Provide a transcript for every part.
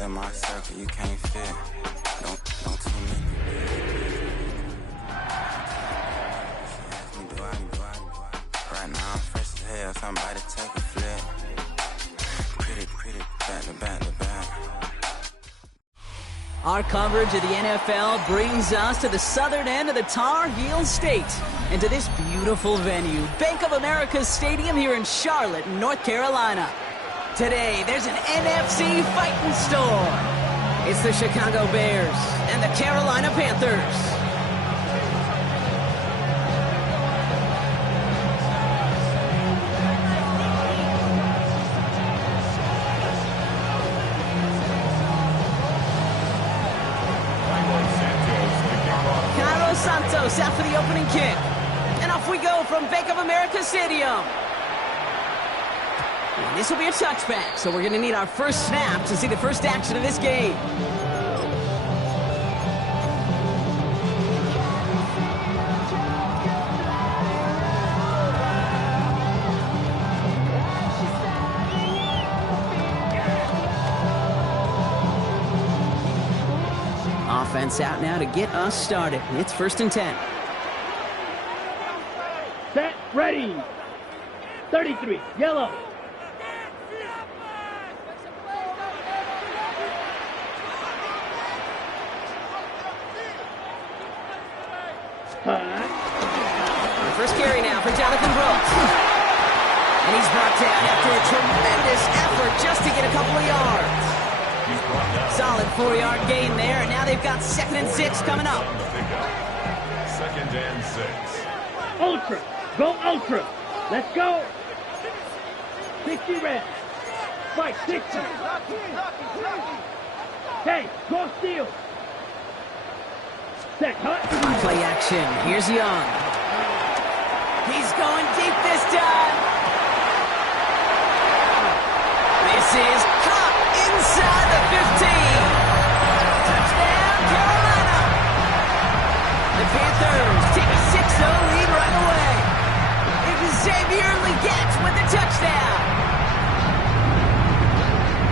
In my circle, you can't fit. Don't too many. Right now I'm fresh as hell. Somebody take a flip. Pretty, back to back to back. Our coverage of the NFL brings us to the southern end of the Tar Heel State and to this beautiful venue, Bank of America Stadium here in Charlotte, North Carolina. Today, there's an NFC fighting storm. It's the Chicago Bears and the Carolina Panthers. Santos out for the opening kick. And off we go from Bank of America Stadium. And this will be a touchback, so we're going to need our first snap to see the first action of this game. Offense out now to get us started. It's 1st and 10. Set, ready. 33, yellow. The first carry now for Jonathan Brooks. And he's brought down after a tremendous effort just to get a couple of yards. Solid 4-yard gain there, and now they've got 2nd and 6 coming up. 2nd and 6. Ultra. Go ultra. Let's go. 60 reps. Fight 60. Hey, go steal. Set cut. Play action. Here's Young. He's going deep this time. This is caught inside the 15. Touchdown, Carolina. The Panthers take a 6-0 lead right away. Xavier Legette with the touchdown.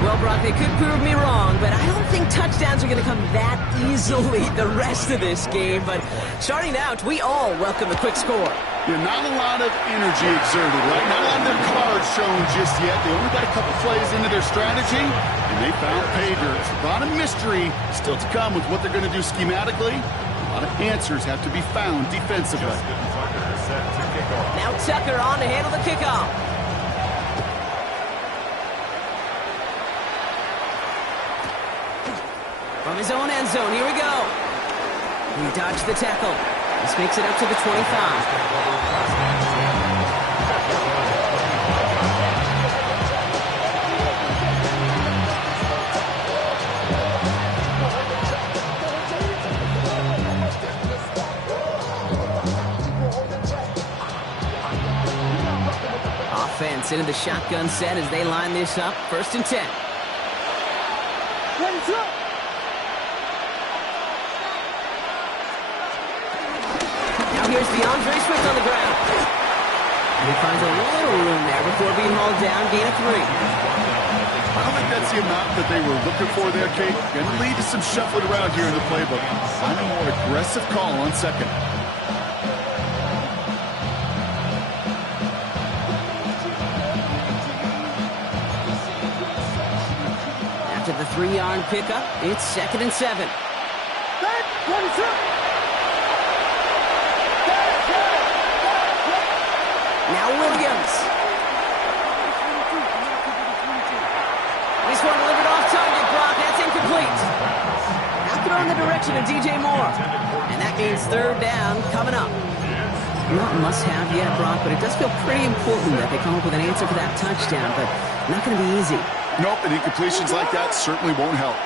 Well, Brock, they could prove me wrong, but I don't think touchdowns are going to come that easily the rest of this game. But starting out, we all welcome a quick score. Yeah, not a lot of energy exerted, right? Not a lot of their cards shown just yet. They only got a couple plays into their strategy, and they found pay dirt. A lot of mystery still to come with what they're going to do schematically. A lot of answers have to be found defensively. Now Tucker on to handle the kickoff. From his own end zone, here we go. He dodged the tackle. This makes it up to the 25. Offense into the shotgun set as they line this up. 1st and 10. Now here's DeAndre Swift on the ground. He finds a little room there before being hauled down. Gain of 3. I don't think that's the amount that they were looking for there, Kate. Going to lead to some shuffling around here in the playbook. Find a more aggressive call on 2nd. After the 3-yard pickup, it's 2nd and 7. Now Williams. This one delivered off target, Brock. That's incomplete. Now throw in the direction of DJ Moore. And that means 3rd down coming up. Not must-have yet, Brock, but it does feel pretty important that they come up with an answer for that touchdown, but not going to be easy. Nope, and incompletions like that certainly won't help.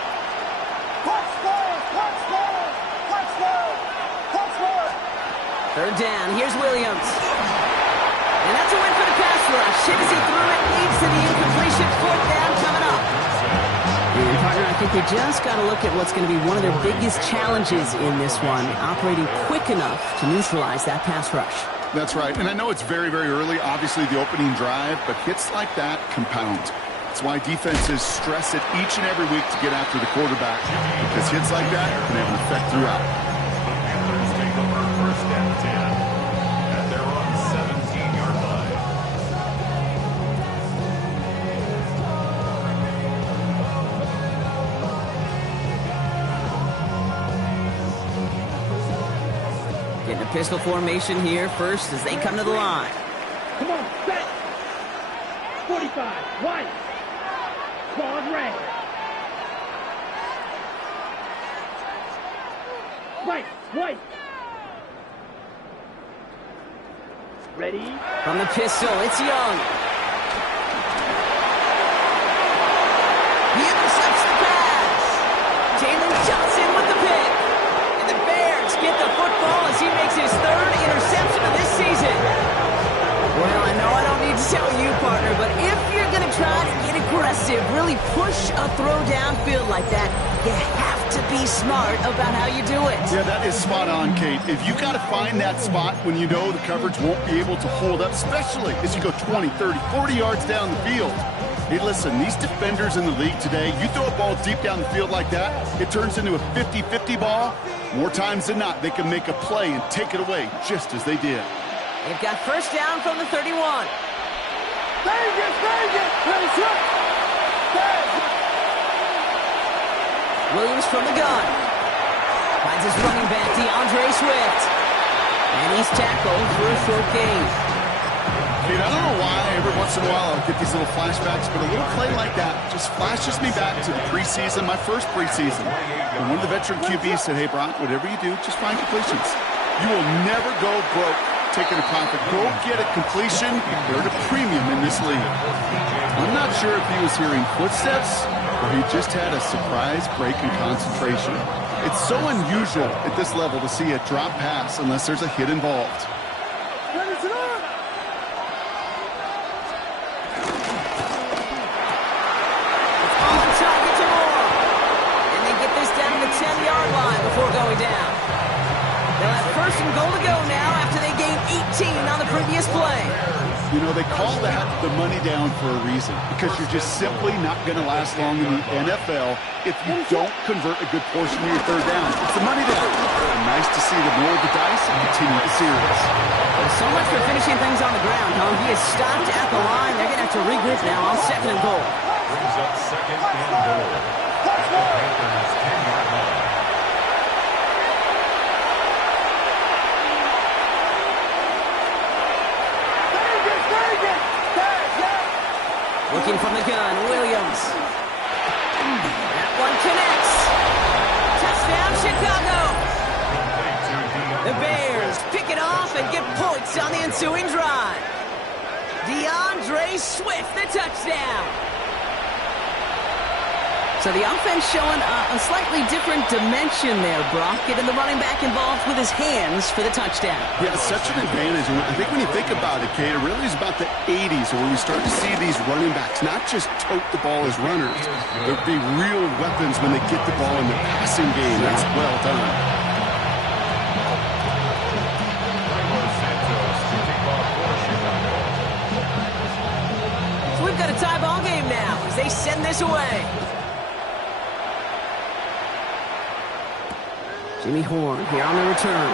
3rd down. Here's Williams. And that's a win for the pass rush. Hit as he threw it, leads to the incompletion. 4th down coming up. And partner, I think they just got to look at what's going to be one of their biggest challenges in this one, operating quick enough to neutralize that pass rush. That's right, and I know it's very, very early, obviously the opening drive, but hits like that compound. That's why defenses stress it each and every week to get after the quarterback, because hits like that can have an effect throughout. Panthers take over 1st and 10 at their own 17-yard line. Getting a pistol formation here first as they come to the line. Come on, set. 45, white. Claws red. White. Ready? From the pistol, it's Young. He intercepts the pass. Jalen Johnson with the pick. And the Bears get the football as he makes his 3rd interception of this season. Well, I know I don't need to tell you, partner, but if you're going to try to get aggressive, really push a throw downfield like that, you have to be smart about how you do it. Yeah, that is spot on, Kate. If you got to find that spot when you know the coverage won't be able to hold up, especially as you go 20, 30, 40 yards down the field. Hey, listen, these defenders in the league today, you throw a ball deep down the field like that, it turns into a 50-50 ball. More times than not, they can make a play and take it away just as they did. They've got 1st down from the 31. Williams from the gun. Finds his running back, DeAndre Swift. And he's tackled for a short gain. Dude, I don't know why every once in a while I'll get these little flashbacks, but a little play like that just flashes me back to the preseason, my first preseason. And one of the veteran QBs said, hey, Brock, whatever you do, just find completions. You will never go broke taking a profit. Go get a completion. They're at a premium in this league. I'm not sure if he was hearing footsteps or he just had a surprise break in concentration. It's so unusual at this level to see a drop pass unless there's a hit involved. Before going down. They'll have first and goal to go now after they gained 18 on the previous play. You know, they call that the money down for a reason, because you're just simply not going to last long in the NFL if you don't convert a good portion of your third down. It's the money down. And nice to see them roll the dice and continue the series. Well, so much for finishing things on the ground, huh? He is stopped at the line. They're going to have to regroup now on second and goal. Brings up second and goal. At the Panthers' 10-yard line. Looking from the gun, Williams. That one connects. Touchdown, Chicago. The Bears pick it off and get points on the ensuing drive. DeAndre Swift, the touchdown. So the offense showing a slightly different dimension there, Brock, getting the running back involved with his hands for the touchdown. Yeah, such an advantage. And I think when you think about it, Kate, it really is about the 80s where we start to see these running backs not just tote the ball as runners. They'll be real weapons when they get the ball in the passing game. That's well done. So we've got a tie ball game now as they send this away. Jimmy Horn here on the return.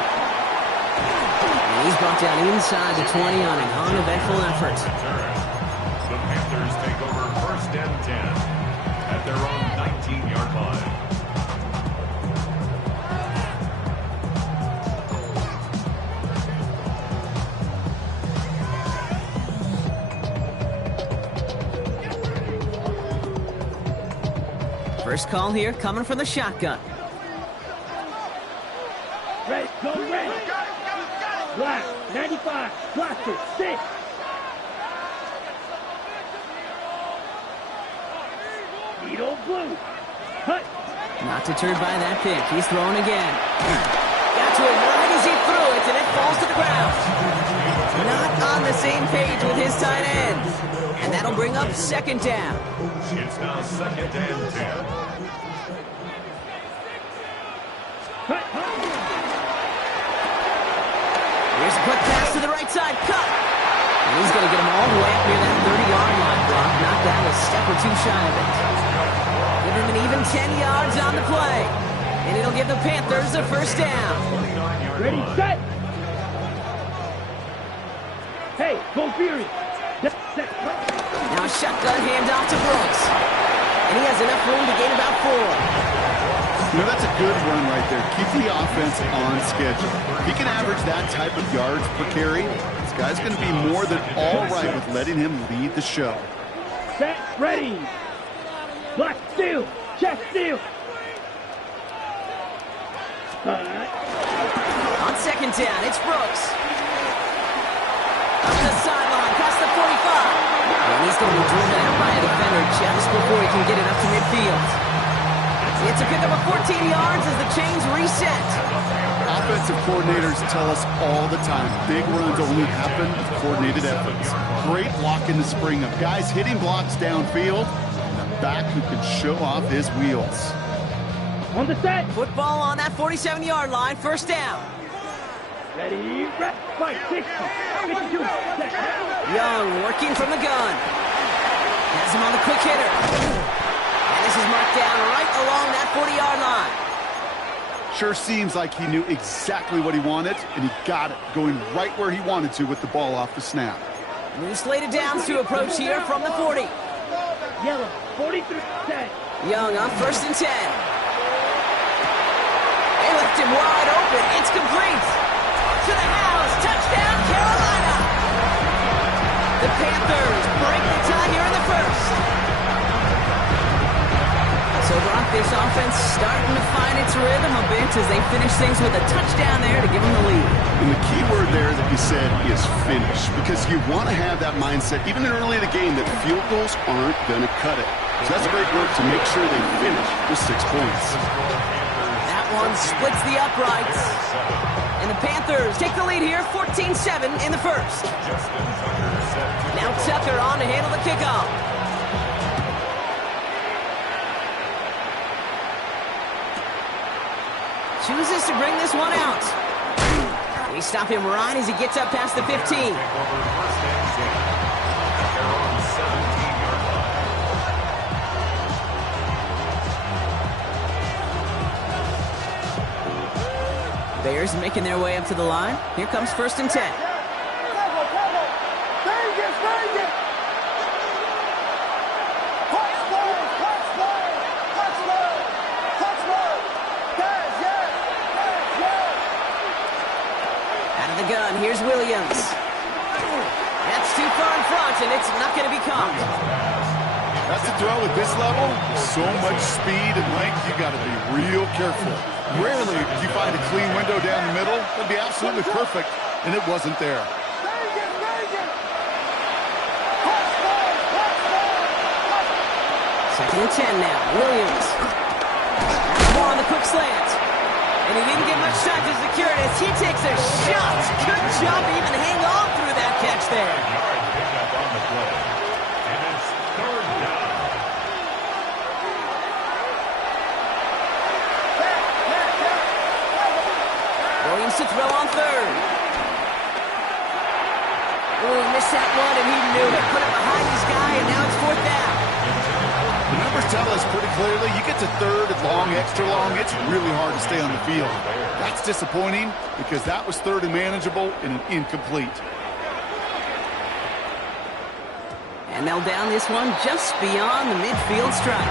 And he's brought down inside the 20 on an uneventful effort. The Panthers take over first and 10 at their own 19-yard line. First call here coming from the shotgun. Ready, go ready. Black, 95, blaster, 6. Needle blue. Cut. Not deterred by that pick. He's throwing again. Got to it right as he threw it, and it falls to the ground. Not on the same page with his tight end. And that'll bring up second down. It's now second and 10. Cut. Here's a quick pass to the right side. Cut. And he's going to get him all the way up near that 30-yard line. Brock knocked down a step or two shy of it. Give him an even 10 yards on the play. And it'll give the Panthers a first down. Ready, set. Hey, go Fury. Set. Now a shotgun handoff to Brooks. And he has enough room to gain about 4. You know, that's a good run right there. Keep the offense on schedule. If he can average that type of yards per carry, this guy's going to be more than all right with letting him lead the show. Set, ready. Block, steal. Check, steal. On second down, it's Brooks. Up the sideline, past the 45. And he's going to be driven out by a defender just before he can get it up to midfield. It's a pickup of 14 yards as the chains reset. Offensive coordinators tell us all the time, big runs only happen with coordinated efforts. Great block in the spring of guys hitting blocks downfield, and a back who can show off his wheels. On the set. Football on that 47-yard line, first down. Ready, right, 60, 52, set. Young working from the gun. Has him on the quick hitter. This is marked down right along that 40-yard line. Sure seems like he knew exactly what he wanted, and he got it, going right where he wanted to with the ball off the snap. New slated downs to approach here from the 40. Yellow, 43, set. Young on first and 10. They left him wide open. It's complete. To the half. starting to find its rhythm a bit as they finish things with a touchdown there to give them the lead. And the key word there that you said is finish, because you want to have that mindset, even in early in the game, that field goals aren't going to cut it. So that's great work to make sure they finish with 6 points. That one splits the uprights. And the Panthers take the lead here, 14-7 in the first. Now Tucker on to handle the kickoff. Chooses to bring this one out. They stop him right as he gets up past the 15. Bears making their way up to the line. Here comes 1st and 10. Out of the gun, here's Williams. That's too far in front, and it's not going to be caught. That's a throw at this level. So much speed and length, you got to be real careful. Rarely do you find a clean window down the middle. That'd be absolutely perfect, and it wasn't there. Second and 10 now. Williams. That's more on the quick slant. And he didn't get much time to secure it as he takes a shot. Good job to even hang on through that catch there. Williams to throw on 3rd. Oh, he missed that one, and he knew it. Put it behind his guy, and now it's 4th down. The numbers tell us pretty clearly, you get to 3rd and long, extra long, it's really hard to stay on the field. That's disappointing because that was 3rd and manageable and an incomplete. And they'll down this one just beyond the midfield stripe.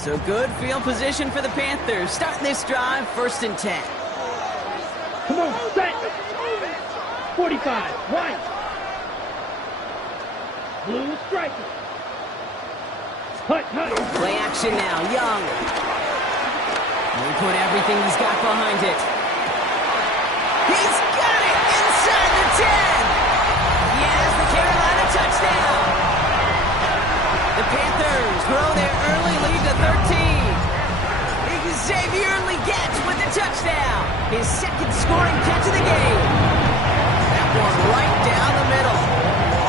So good field position for the Panthers. Starting this drive, 1st and 10. Come on, set. 45, white. Blue striker. Hut. Play action now, Young. He put everything he's got behind it. He's got it inside the 10. He has the Carolina touchdown. The Panthers grow their early lead to 13. Xavier Legette with the touchdown. His 2nd scoring catch of the game. That one right down the middle.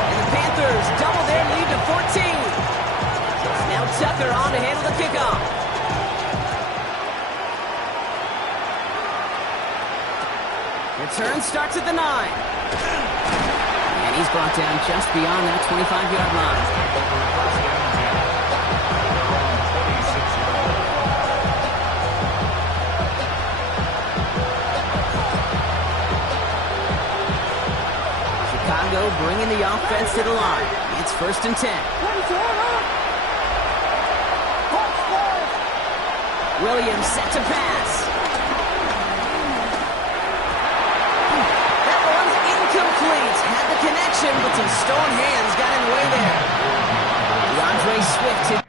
And the Panthers double their lead to 14. Now Tucker on to handle the kickoff. Return starts at the 9. And he's brought down just beyond that 25-yard line. Chicago bringing the offense to the line. It's 1st and 10. Williams set to pass. That one's incomplete. Had the connection, but some stone hands got in the way there. DeAndre Swift hit.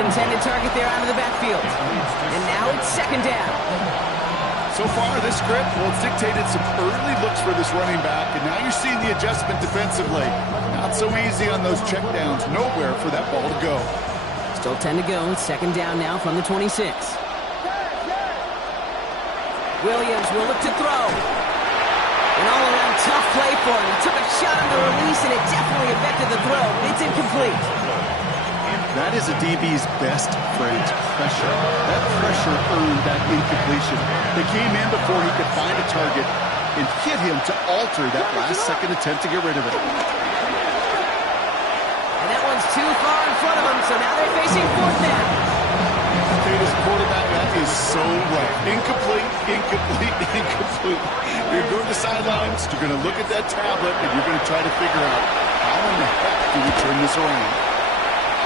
Intended target there out of the backfield. And now it's 2nd down. So far, this script, well, it's dictated some early looks for this running back, and now you're seeing the adjustment defensively. Not so easy on those checkdowns. Nowhere for that ball to go. Still 10 to go. It's 2nd down now from the 26. Williams will look to throw. An all-around tough play for him. He took a shot on the release, and it definitely affected the throw. It's incomplete. That is a DB's best friend, pressure. That pressure earned that incompletion. They came in before he could find a target and hit him to alter that last-second attempt to get rid of it. And that one's too far in front of them, so now they're facing fourth down. Okay, this quarterback, that is so rough. Incomplete, incomplete, incomplete. You're going to sidelines, you're going to look at that tablet, and you're going to try to figure out how in the heck do we turn this around.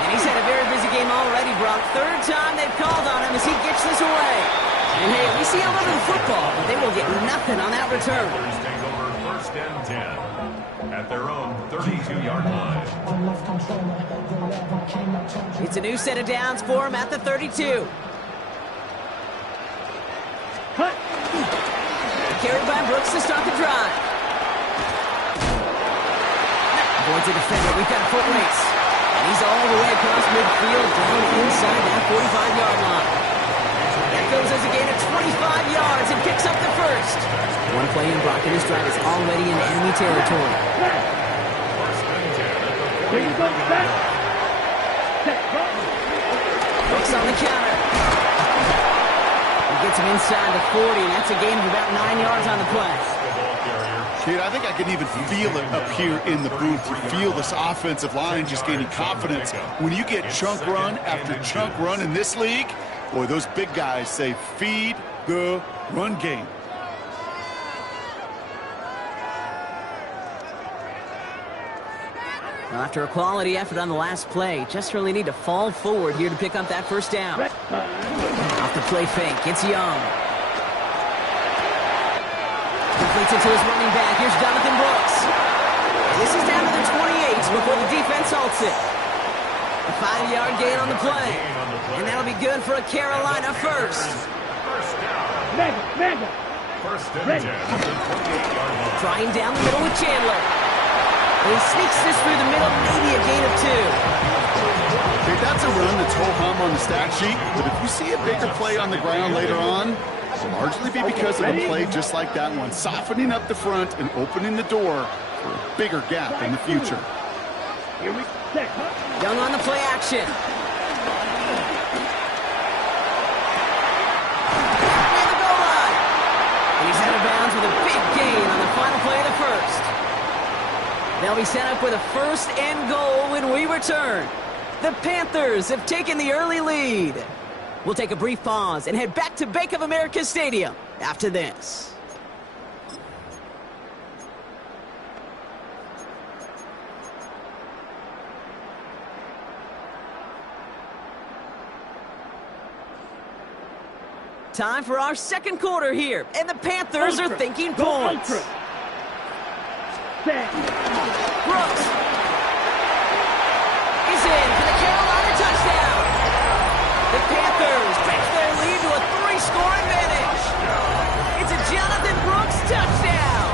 And he's had a very busy game already, Brock. Third time they've called on him as he gets this away. And hey, we see a little bit of football, but they will get nothing on that return. Panthers take over first and 10 at their own 32-yard line. It's a new set of downs for him at the 32. Cut. Carried by Brooks to start the drive. Avoids a defender. We've got a foot race. And he's all the way across midfield, down inside that 45-yard line. That goes as a gain of 25 yards and picks up the first. One play in Brock, and his drive is already in enemy territory. Here you go, set. Set. Brooks on the counter. He gets him inside the 40, and that's a gain of about 9 yards on the play. Kid, I think I can even feel it up here in the booth. You feel this offensive line just gaining confidence. When you get chunk run after chunk run in this league, boy, those big guys say, feed the run game. Well, after a quality effort on the last play, just really need to fall forward here to pick up that first down. Off the play fake, it's Young. Completes it to his running back. Here's Jonathan Brooks. This is down to the 28 before the defense halts it. A 5-yard gain on the play. And that'll be good for a Carolina first. Mega. First and 10 at the 28-yard line. Trying down the middle with Chandler. And he sneaks this through the middle, maybe a gain of 2. Okay, that's a run that's ho-hum on the stat sheet, but if you see a bigger play on the ground later on, it'll largely be because of a play just like that one, softening up the front and opening the door for a bigger gap in the future. Here we set. Young on the play action. Near the goal line. And he's out of bounds with a big gain on the final play of the first. They'll be set up with a first and goal when we return. The Panthers have taken the early lead. We'll take a brief pause and head back to Bank of America Stadium after this. Time for our second quarter here, and the Panthers are thinking points. Set. Brooks is in for the Carolina touchdown. The Panthers stretch their lead to a 3-score advantage. It's a Jonathan Brooks touchdown.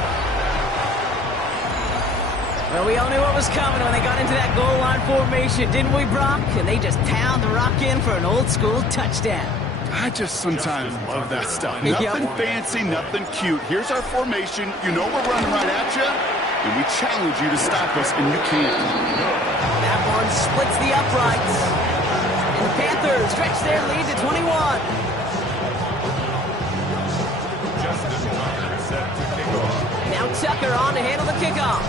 Well, we all knew what was coming when they got into that goal line formation, didn't we, Brock? And they just pound the rock in for an old-school touchdown. I just sometimes love that stuff. Yep. Nothing fancy, nothing cute. Here's our formation. You know we're running right at you, and we challenge you to stop us, and you can't. That one splits the uprights. And the Panthers stretch their lead to 21. Justin Tucker set to kick off. Now Tucker on to handle the kickoff.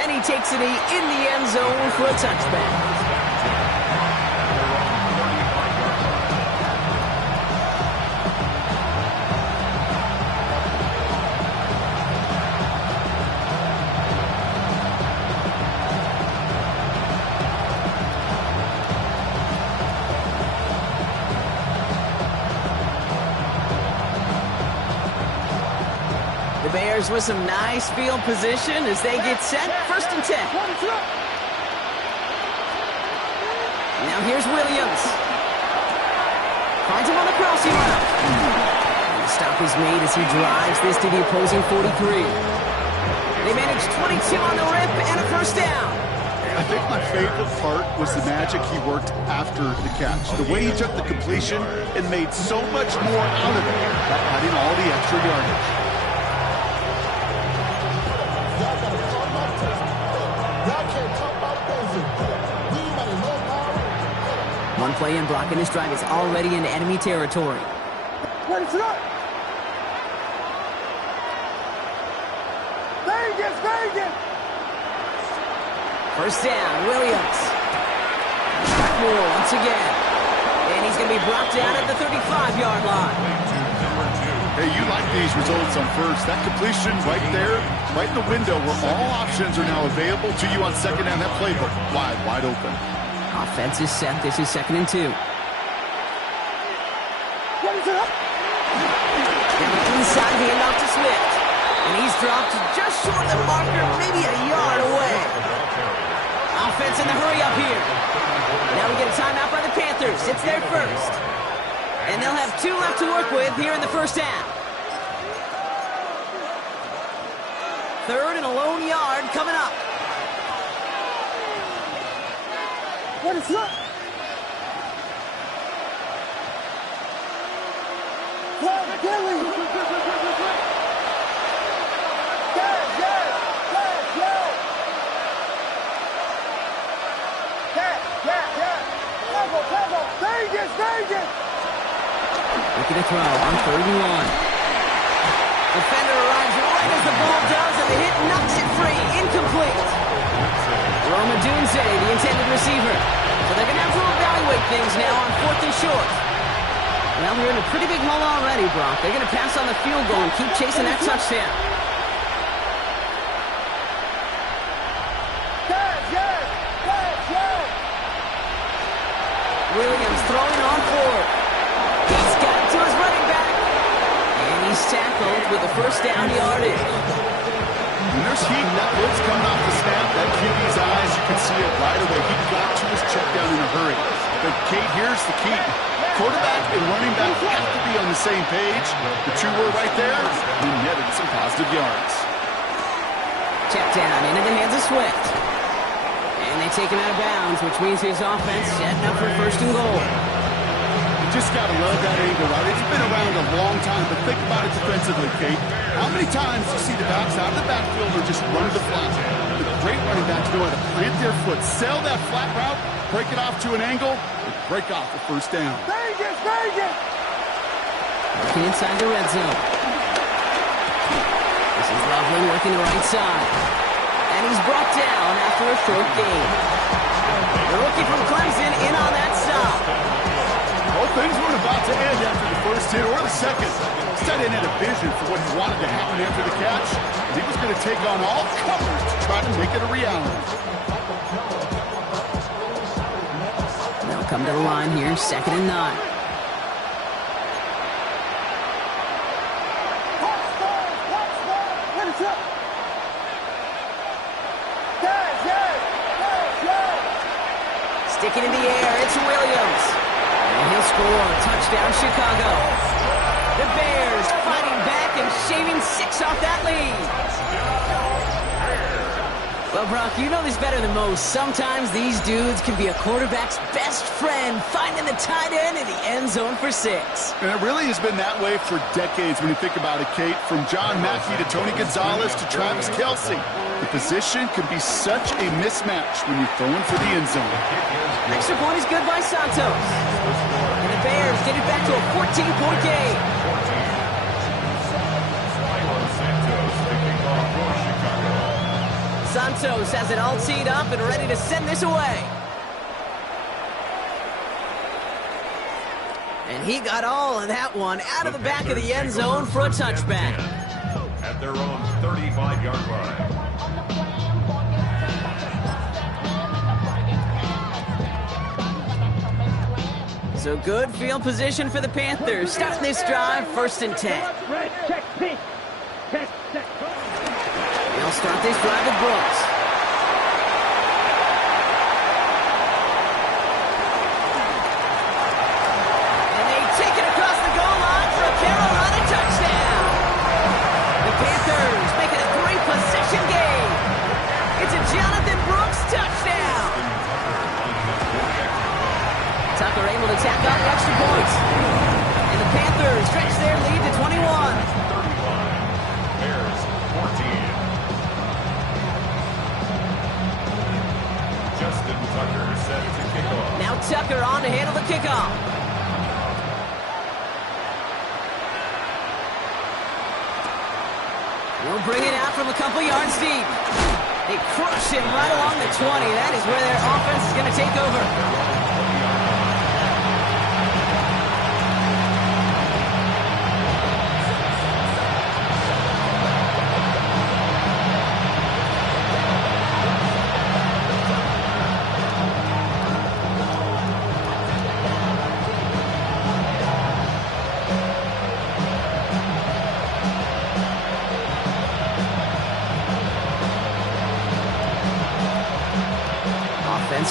And he takes it in the end zone for a touchback. The Bears with some nice field position as they get set. First and 10. Now here's Williams. Finds him on the crossing route. The stop is made as he drives this to the opposing 43. They manage 22 on the rip and a first down. I think my favorite part was the magic he worked after the catch. The way he took the completion and made so much more out of it by adding all the extra yardage. One play in, Brock, and this drive is already into enemy territory. What is it up? Vegas! First down, Williams. Moore once again. And he's going to be brought down at the 35-yard line. Hey, you like these results on first. That completion right there, right in the window where all options are now available to you on second down. That playbook wide open. Offense is set. This is 2nd and 2. What is it up? Down the inside, handoff to Swift. And he's dropped just short of the marker, maybe a yard away. Offense in the hurry up here. Now we get a timeout by the Panthers. It's their first. And they'll have 2 left to work with here in the first half. 3rd and a lone yard coming up. What is it up? Flag, Kelly! Vegas! Looking to throw on 3rd and 1. Defender arrives right as the ball does, and the hit knocks it free. Incomplete. Roma Dunze, the intended receiver. So they're going to have to evaluate things now on 4th and short. Well, they're in a pretty big hole already, Brock. They're going to pass on the field goal and keep chasing that touchdown. Williams throwing on 4th. He's got it to his running back. And he's tackled with the first down yardage. When there's heat, that blitz coming off the snap, that QB's eyes, you can see it right away. He got to his check down in a hurry. But Kate, here's the key. Quarterback and running back have to be on the same page. The 2 were right there. He netted some positive yards. Check down into the hands of Swift. And they take him out of bounds, which means his offense setting up for 1st and goal. You just got to love that angle, right? It's been around a long time, but think about it defensively, Kate. How many times do you see the backs out of the backfield or just run to the flat? The great running backs know how to plant their foot, sell that flat route, break it off to an angle, and break off the first down. Vegas! Working inside the red zone. This is Loveland working the right side. And he's brought down after a short gain. The rookie from Clemson in on that stop. Well, things weren't about to end after the first hit or the second. Instead, he had a vision for what he wanted to happen after the catch. And he was going to take on all comers to try to make it a reality. They'll come to the line here, 2nd and 9. What is up? Sticking in the air, it's Williams. And he'll score. Touchdown, Chicago. The Bears fighting back and shaving 6 off that lead. Well, Brock, you know this better than most. Sometimes these dudes can be a quarterback's best friend, finding the tight end in the end zone for 6. And it really has been that way for decades when you think about it, Kate. From John Mackey to Tony Gonzalez to Travis Kelce. The position can be such a mismatch when you're throwing for the end zone. Extra point is good by Santos. And the Bears get it back to a 14-point game. Santos has it all teed up and ready to send this away. And he got all of that one out of the back of the end zone for a touchback. At their own 35-yard line. So good field position for the Panthers. Starting this drive, 1st and 10. Red, check, pink. Check. They'll start this drive with Brooks. And they take it across the goal line for a Carolina touchdown. The Panthers make it a 3-possession game. It's a Jonathan Brooks touchdown. Tucker able to tack on the extra points. And the Panthers stretch their lead to 21. 31. Bears 14. kickoff. We'll bring it out from a couple yards deep. They crush him right along the 20. That is where their offense is going to take over.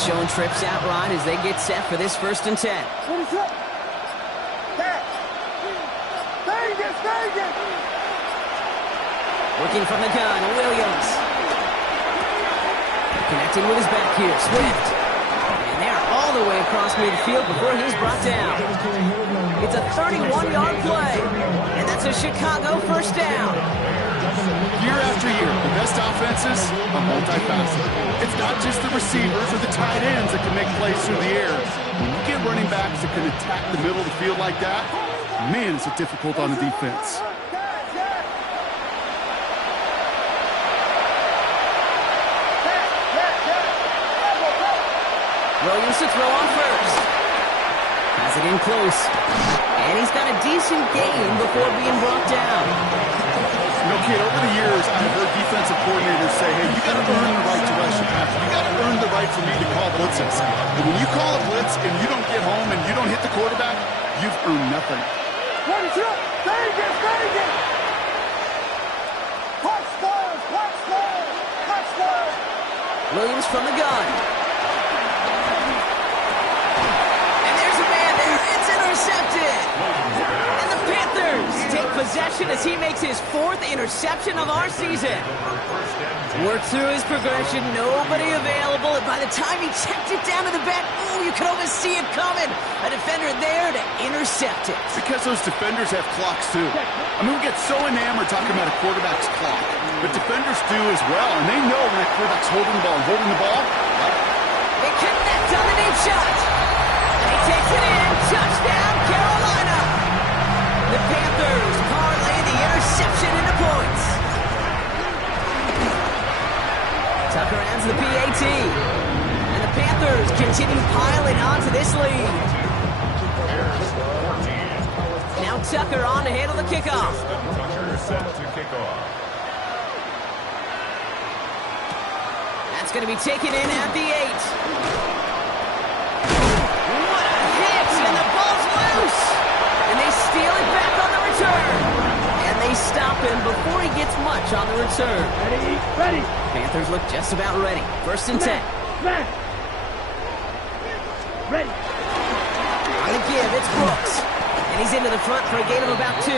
Showing trips out right as they get set for this 1st and 10. What is up? Vegas! Working from the gun, Williams. Connecting with his back here, Swift. And they're all the way across midfield before he's brought down. It's a 31-yard play, and that's a Chicago 1st down. Year after year, the best offenses are multifaceted. It's not just the receivers or the tight ends that can make plays through the air. When you get running backs that can attack the middle of the field like that, man, is it difficult on the defense. Williams to throw on first. Has it in close. And he's got a decent gain before being brought down. You know, kid, over the years, I've heard defensive coordinators say, hey, you got to earn the right to rush the passer. You got to earn the right for me to call blitzes. And when you call a blitz and you don't get home and you don't hit the quarterback, you've earned nothing. What is up? Vegas! Touchdown! Williams from the gun. And there's a man there. It's intercepted. And the Panthers take possession as he makes his 4th interception of our season. Worked through his progression, nobody available, and by the time he checked it down to the back, ooh, you could almost see it coming. A defender there to intercept it. Because those defenders have clocks too. I mean, we get so enamored talking about a quarterback's clock, but defenders do as well, and they know when that quarterback's holding the ball. They connect on the deep shot. And he takes it in. Touchdown, Carolina. The Panthers parlay the interception into points. Tucker adds the PAT. And the Panthers continue piling on to this lead. Now Tucker on to handle the kickoff. Tucker set to kick off. That's going to be taken in at the 8. What a hit! And the ball's loose! And they steal it back on the return. And they stop him before he gets much on the return. Ready! Panthers look just about ready. 1st and 10. Ready! On the give, it's Brooks. And he's into the front for a gain of about 2.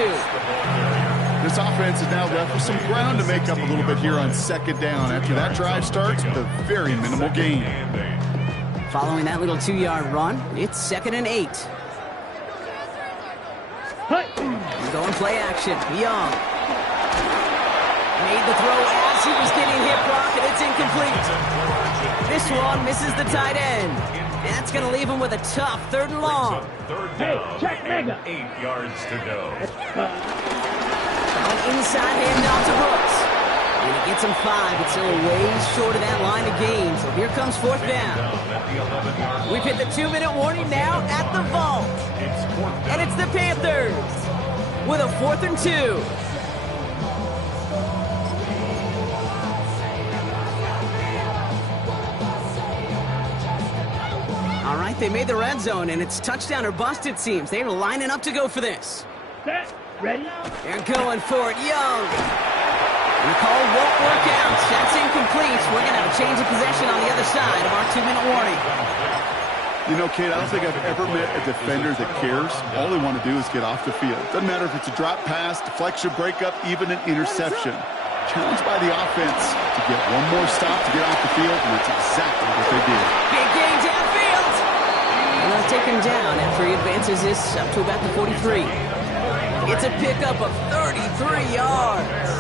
This offense is now left with some ground to make up a little bit here on 2nd down. After that drive starts with a very minimal gain. Following that little 2-yard run, it's 2nd and 8. Going play action. Young. Made the throw as he was getting hit blocked, and it's incomplete. This one misses the tight end. And that's going to leave him with a tough 3rd and long. Check mega. 8 yards to go. An inside handoff to Brooks. And he gets him 5. It's still a ways short of that line of gain. So here comes 4th down. We've hit the 2-minute warning now at the vault. And it's the Panthers with a 4th and 2. All right, they made the red zone, and it's touchdown or bust, it seems. They're lining up to go for this. Set. Ready? They're going for it. Young. The call won't work out. That's incomplete. We're going to have a change of possession on the other side of our 2-minute warning. You know, kid, I don't think I've ever met a defender that cares. All they want to do is get off the field. Doesn't matter if it's a drop pass, deflection, breakup, even an interception. Challenged by the offense to get one more stop to get off the field, and that's exactly what they did. Big gain downfield. And they'll take him down after he advances this up to about the 43. It's a pickup of 33 yards.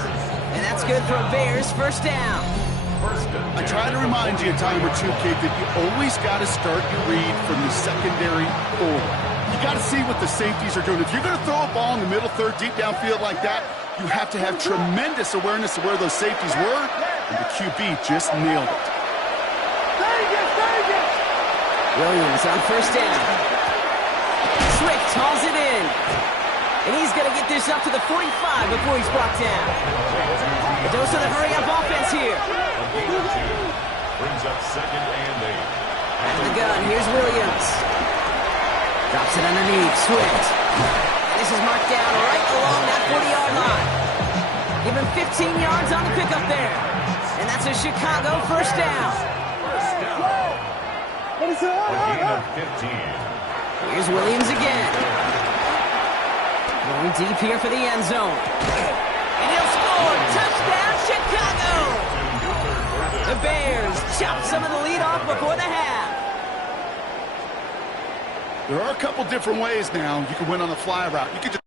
And that's good for a Bears 1st down. First and 10. I try to remind you a time or two, kid, that you always got to start your read from the secondary forward. You got to see what the safeties are doing. If you're going to throw a ball in the middle third, deep downfield like that, you have to have tremendous awareness of where those safeties were, and the QB just nailed it. Williams on first down. Swift hauls it in. And he's going to get this up to the 45 before he's brought down. A dose of the hurry-up offense here. Brings up second and 8. Out of the gun, here's Williams. Drops it underneath, Swift. And this is marked down right along that 40-yard line. Give him 15 yards on the pickup there. And that's a Chicago first down. A gain of 15. Here's Williams again. Going deep here for the end zone. And he'll score. Touchdown, Chicago! The Bears chop some of the lead off before the half. There are a couple different ways now. You can win on the fly route. You could just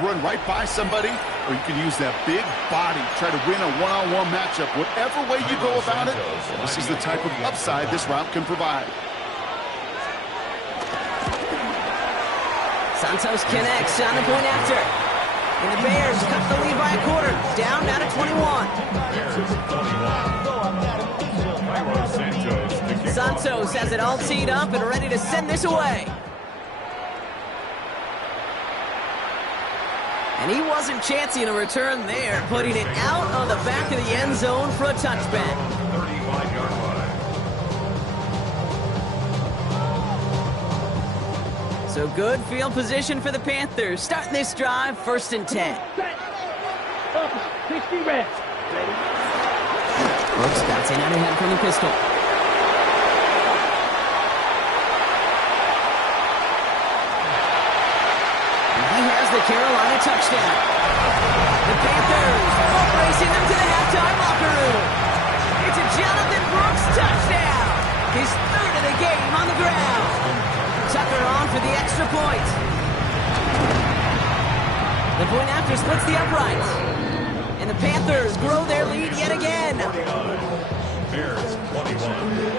run right by somebody, or you can use that big body, try to win a one-on-one matchup. Whatever way you go about it, this is the type of upside this route can provide. Santos connects on the point after. And the Bears cut the lead by a quarter. Down now to 21. Santos has it all teed up and ready to send this away. And he wasn't chancing a return there, putting it out on the back of the end zone for a touchback. 35-yard line. So good field position for the Panthers. Starting this drive, 1st and 10. Set. Up. 60 reps. Ready? Brooks bouncing out ahead from the pistol. The Carolina touchdown. The Panthers both racing them to the halftime locker room. It's a Jonathan Brooks touchdown. His 3rd of the game on the ground. Tucker on for the extra point. The point after splits the uprights. And the Panthers grow their lead yet again. Bears 21.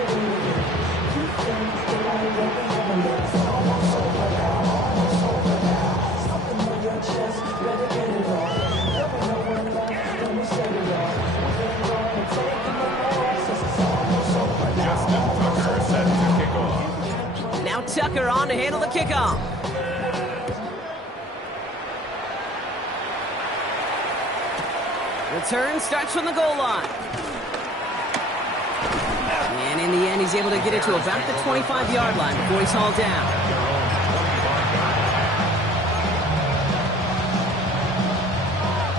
Tucker on to handle the kickoff. Return starts from the goal line. And in the end, he's able to get it to about the 25-yard line before he's hauled down.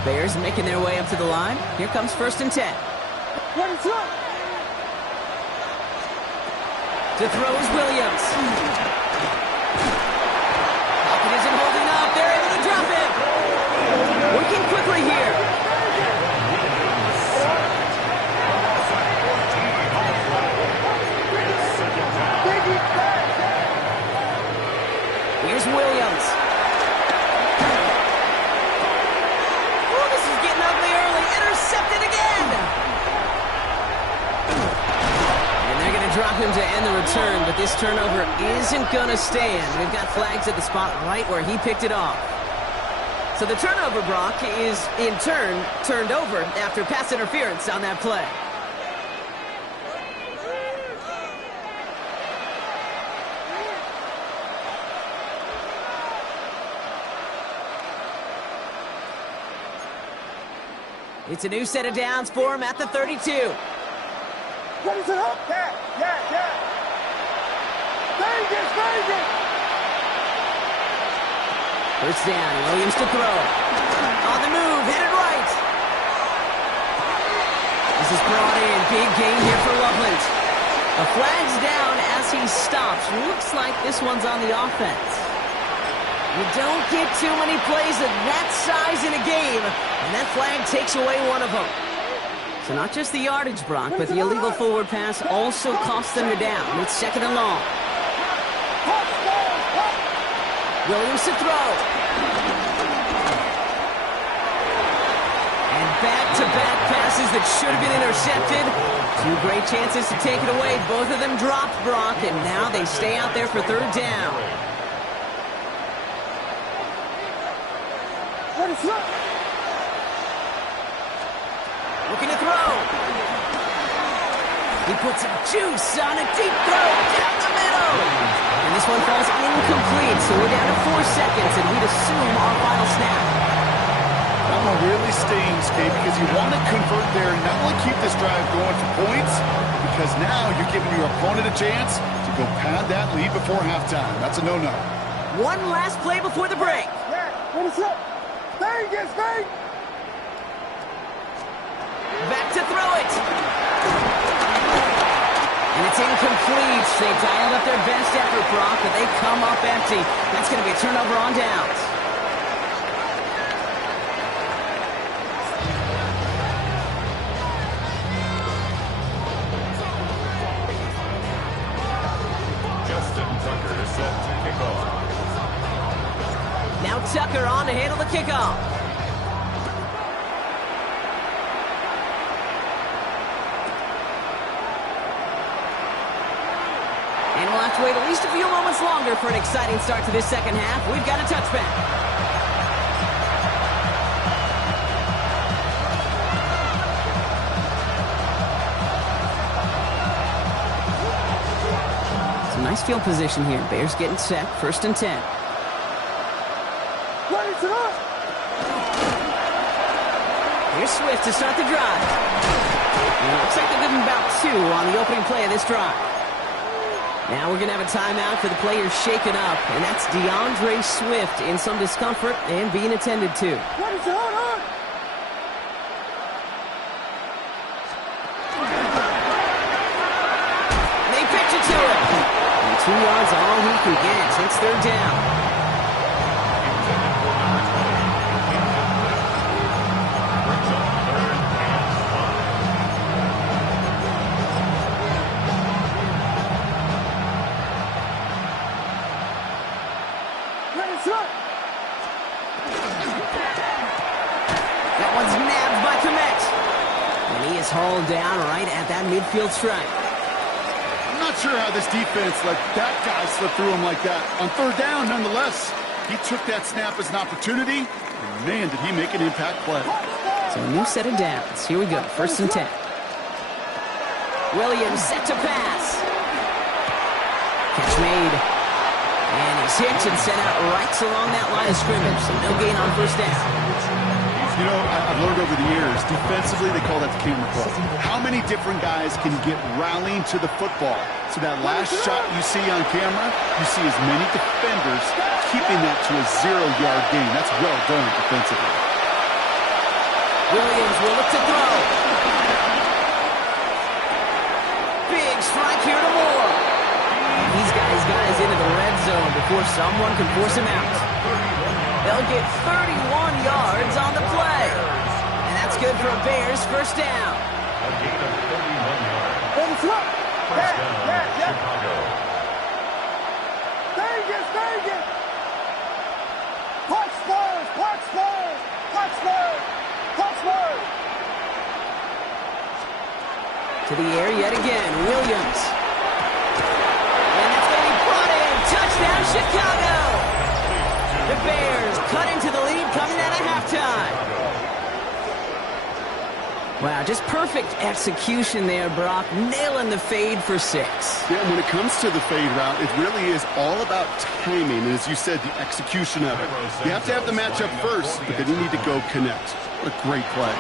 Bears making their way up to the line. Here comes 1st and 10. What is up? To throw is Williams. Pocket isn't holding up. They're able to drop it. Working quickly here. Here's Williams. Oh, this is getting ugly early. Intercepted again. Drop him to end the return, but this turnover isn't going to stand. We've got flags at the spot right where he picked it off. So the turnover, Brock, is in turn turned over after pass interference on that play. It's a new set of downs for him at the 32. What is it up? Yeah. Vegas! First down, Williams to throw. On the move, headed right. This is brought in. Big gain here for Loveland. A flag's down as he stops. Looks like this one's on the offense. You don't get too many plays of that size in a game, and that flag takes away one of them. So not just the yardage, Brock, but the illegal forward pass also cost them the down. It's 2nd and long. Williams to throw. And back-to-back passes that should have been intercepted. 2 great chances to take it away. Both of them dropped, Brock, and now they stay out there for 3rd down. Looking to throw. He puts some juice on a deep throw down the middle. And this one falls incomplete, so we're down to 4 seconds, and we'd assume our final snap. That one really stings, Kate, because you want to convert there and not only keep this drive going for points, because now you're giving your opponent a chance to go pad that lead before halftime. That's a no-no. One last play before the break. Back to throw it. And it's incomplete. They dialed up their best effort, Brock, but they come up empty. That's going to be a turnover on downs. Justin Tucker is set to kick off. Now Tucker on to handle the kickoff. And we'll have to wait at least a few moments longer for an exciting start to this 2nd half. We've got a touchback. Some nice field position here. Bears getting set. 1st and 10. Here's Swift to start the drive. And it looks like they're giving about 2 on the opening play of this drive. Now we're going to have a timeout for the players shaken up, and that's DeAndre Swift in some discomfort and being attended to. They pitch it to him. And 2 yards all he can get. It's 3rd down. That one's nabbed by Komet. And he is hauled down right at that midfield stripe. I'm not sure how this defense let that guy slip through him like that. On 3rd down, nonetheless, he took that snap as an opportunity, and man, did he make an impact play. So a new set of downs. Here we go, 1st and 10. Williams set to pass. Catch made. And he's hit and sent out right along that line of scrimmage. So no gain on 1st down. You know, I've learned over the years, defensively, they call that the camera club. How many different guys can get rallying to the football? So that last shot you see on camera, you see as many defenders keeping that to a 0-yard gain. That's well done defensively. Williams will look to throw. Big strike here to Moore. He's got his guys into the red zone before someone can force him out. They'll get 31 yards on the play. And that's good for a Bears 1st down. A gain of 31 yards. First down, Chicago. To the air yet again, Williams. And that's going to be brought in. Touchdown, Chicago. The Bears cut into the lead coming out of halftime. Wow, just perfect execution there, Brock. Nailing the fade for 6. Yeah, when it comes to the fade route, it really is all about timing. And as you said, the execution of it. You have to have the matchup first, but then you need to go connect. What a great play.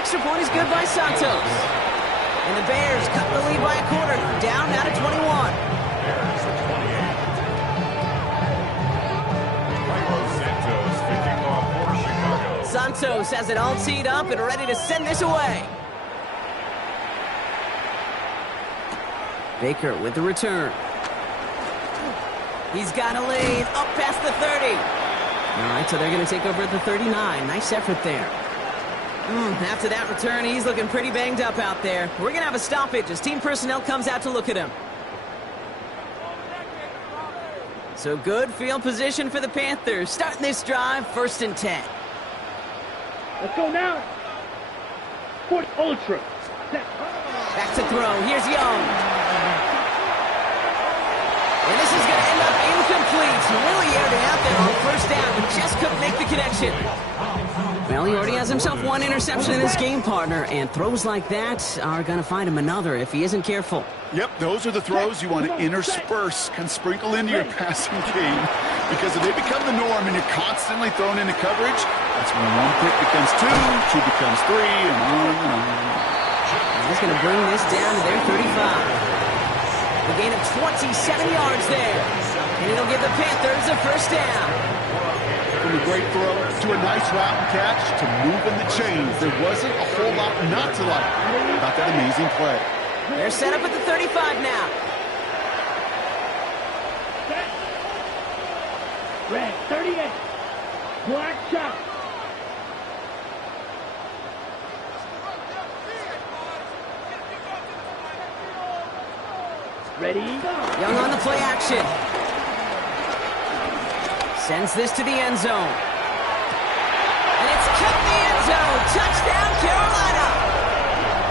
Extra point is good by Santos. And the Bears cut the lead by a quarter. Down now to 21. Bears at 28. Santos kicking off for Chicago. Santos has it all teed up and ready to send this away. Baker with the return. He's got a lead up past the 30. All right, so they're going to take over at the 39. Nice effort there. After that return, he's looking pretty banged up out there. We're going to have a stoppage as team personnel comes out to look at him. So good field position for the Panthers. Starting this drive, 1st and 10. Let's go now. Fort Ultra. Back to throw. Here's Young. And this is going to end up incomplete. Really aired it out there on 1st down, but just couldn't make the connection. Well, he already has himself one interception in this game, partner, and throws like that are going to find him another if he isn't careful. Yep, those are the throws you want to intersperse, can sprinkle into your passing game, because if they become the norm and you're constantly thrown into coverage, that's when one pick becomes two becomes three, and on and on. He's going to bring this down to their 35. A gain of 27 yards there, and it'll give the Panthers a 1st down. From a great throw to a nice route and catch to moving the chains, there wasn't a whole lot not to like about that amazing play. They're set up at the 35 now. Red 38. Black shot. Ready, go. Young on the play action. Sends this to the end zone. And it's kept in the end zone. Touchdown, Carolina.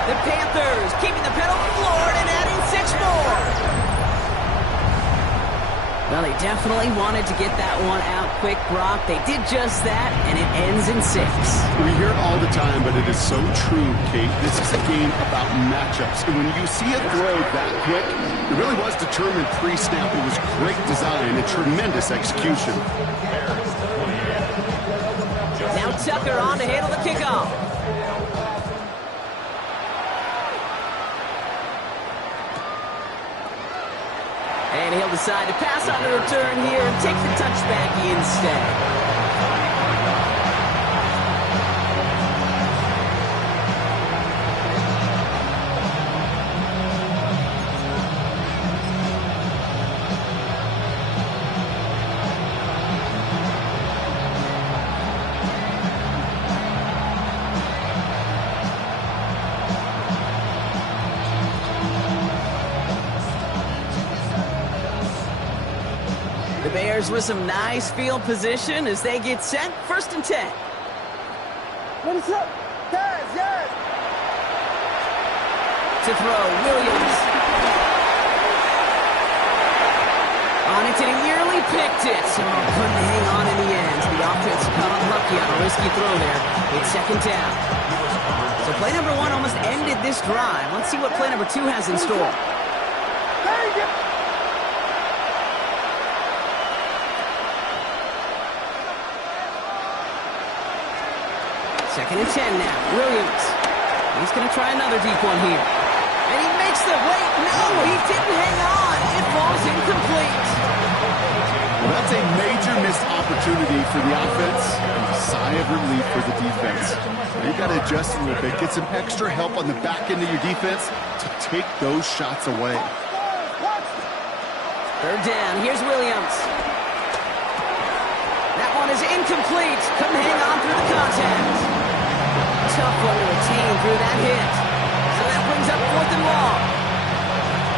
The Panthers keeping the pedal floored and adding 6 more. Well, they definitely wanted to get that one out quick, Brock. They did just that, and it ends in 6. We hear it all the time, but it is so true, Kate. This is a game about matchups. And when you see a throw that quick, it really was determined pre-snap. It was great design and tremendous execution. Now Tucker on to handle the kickoff. And he'll decide to pass on the return here and take the touchback instead. Bears with some nice field position as they get set. 1st and 10. What is up? Guys, yes! To throw, Williams. On it, and he nearly picked it. So couldn't hang on in the end. The offense got unlucky on a risky throw there. It's 2nd down. So play number 1 almost ended this drive. Let's see what play number 2 has in store. There you go! 2nd and 10 now. Williams. He's going to try another deep one here. And he makes the wait. No, he didn't hang on. It falls incomplete. Well, that's a major missed opportunity for the offense and a sigh of relief for the defense. You've got to adjust a little bit, get some extra help on the back end of your defense to take those shots away. 3rd down. Here's Williams. That one is incomplete. Couldn't hang on through the contact. Tough one to retain through that hit. So that brings up 4th and long.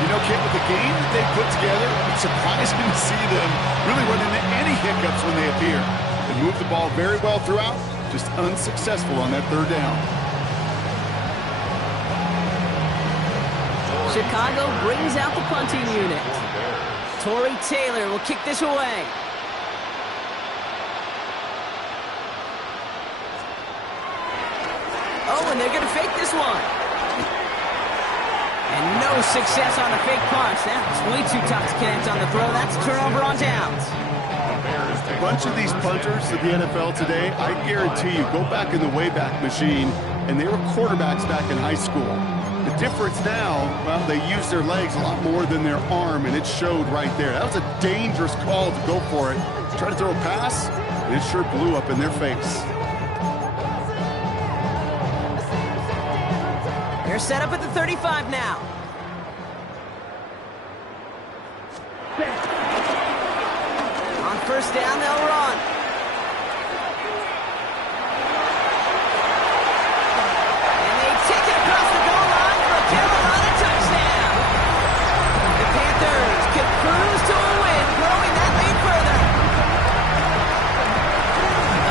You know, Kit, with the game that they put together, it's surprising to see them really run into any hiccups when they appear. They move the ball very well throughout, just unsuccessful on that 3rd down. Chicago brings out the punting unit. Torrey Taylor will kick this away. Oh, and they're going to fake this one. And no success on the fake punch. That was way too tough to connect on the throw. That's a turnover on downs. A bunch of these punters in the NFL today, I guarantee you, go back in the Wayback Machine, and they were quarterbacks back in high school. The difference now, well, they use their legs a lot more than their arm, and it showed right there. That was a dangerous call to go for it. Try to throw a pass, and it sure blew up in their face. They're set up at the 35 now. first down, they'll run. And they take it across the goal line for a Carolina touchdown. The Panthers can cruise to a win, growing that lead further.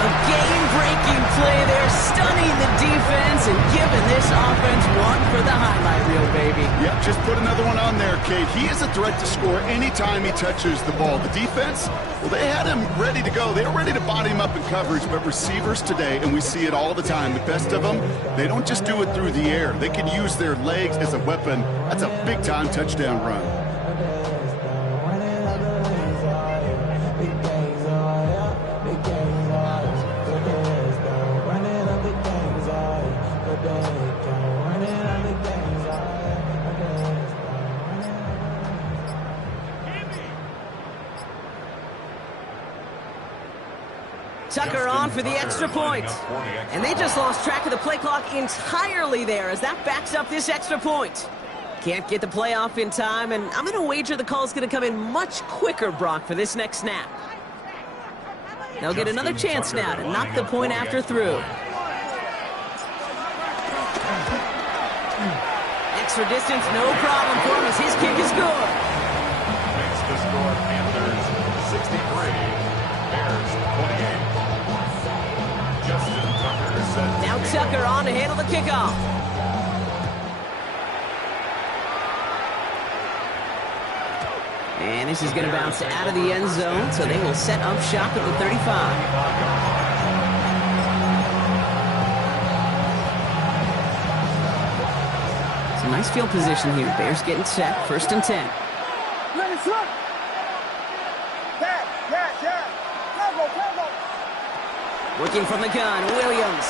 A game-breaking play there, stunning the defense and giving this offense one for the highlight reel, baby. Yep, just put another one on there, Kate. He is a threat to score anytime he touches the ball. The defense, well, they had him ready to go. They were ready to body him up in coverage, but receivers today, and we see it all the time, the best of them, they don't just do it through the air. They can use their legs as a weapon. That's a big-time touchdown run. Tucker on for the extra point. And they just lost track of the play clock entirely there as that backs up this extra point. Can't get the play off in time, and I'm going to wager the call's going to come in much quicker, Brock, for this next snap. They'll get another chance now to knock the point after through. Extra distance, no problem for him as his kick is good. Makes the score Panthers 63, Bears 28. Justin Tucker set. Now Tucker on to handle the kickoff. And this is going to bounce out of the end zone, so they will set up shop at the 35. It's a nice field position here. Bears getting set, 1st and 10. Ready, slip. Working from the gun, Williams.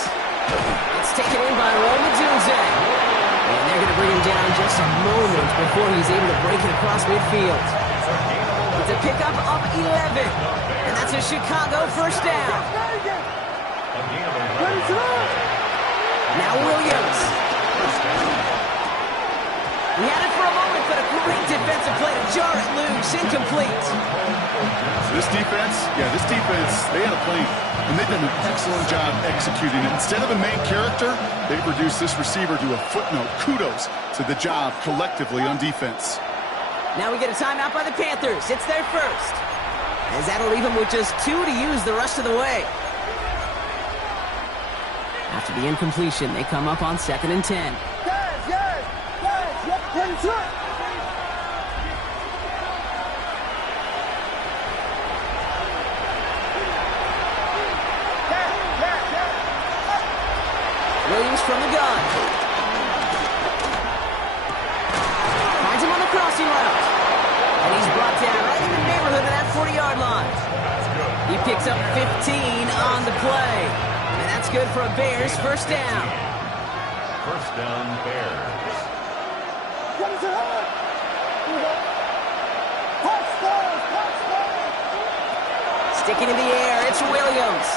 It's taken in by Romadunze. And they're going to bring him down just a moment before he's able to break it across midfield. It's a pickup of 11. And that's a Chicago first down. Now Williams. He had it for a moment, but a great defensive play to jar it loose. Incomplete. This defense, they had a play, and they did an excellent job executing it. Instead of a main character, they reduced this receiver to a footnote. Kudos to the job collectively on defense. Now we get a timeout by the Panthers. It's their first. As that'll leave them with just 2 to use the rest of the way. After the incompletion, they come up on 2nd and 10. Williams from the gun. Finds him on the crossing route. And he's brought down right in the neighborhood of that 40-yard line. He picks up 15 on the play. And that's good for a Bears first down. First down, Bears. Sticking in the air, it's Williams.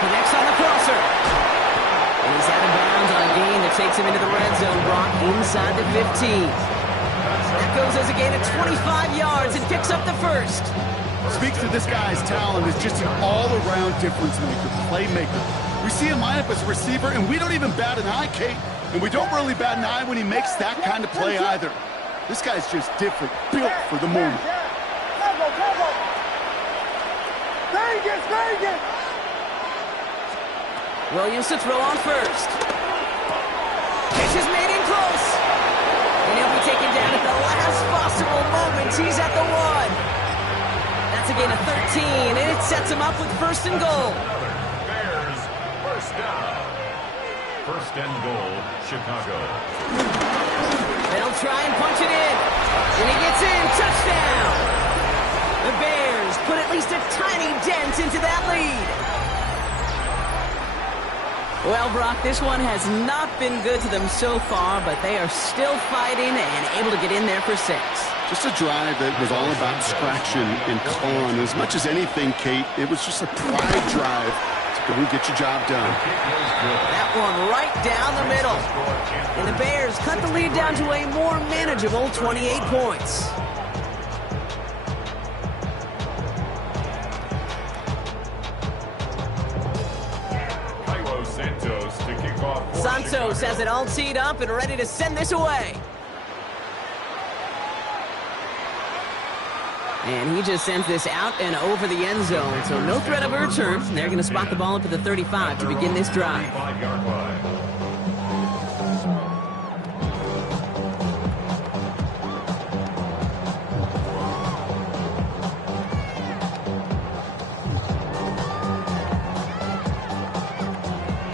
Connects on the crosser. And he's out of bounds on a gain that takes him into the red zone, Brock, inside the 15. That goes as a gain of 25 yards and picks up the first. Speaks to this guy's talent as just an all-around difference maker, playmaker. We see him line up as a receiver, and we don't even bat an eye, Kate. And we don't really bat an eye when he makes that kind of play either. This guy's just different, built for the moment. Williams to throw on first. Catch is made in close. And he'll be taken down at the last possible moment. He's at the 1. That's a gain of 13, and it sets him up with 1st and goal. Bears first down. 1st and goal, Chicago. They'll try and punch it in. And he gets in. Touchdown. The Bears put at least a tiny dent into that lead. Well, Brock, this one has not been good to them so far, but they are still fighting and able to get in there for 6. Just a drive that was all about scratching and clawing. As much as anything, Kate, it was just a pride drive to go and get your job done. That one right down the middle. And the Bears cut the lead down to a more manageable 28 points. Santos has it all teed up and ready to send this away. And he just sends this out and over the end zone, so no threat of a return. They're going to spot the ball up at the 35 to begin this drive. 35-yard line.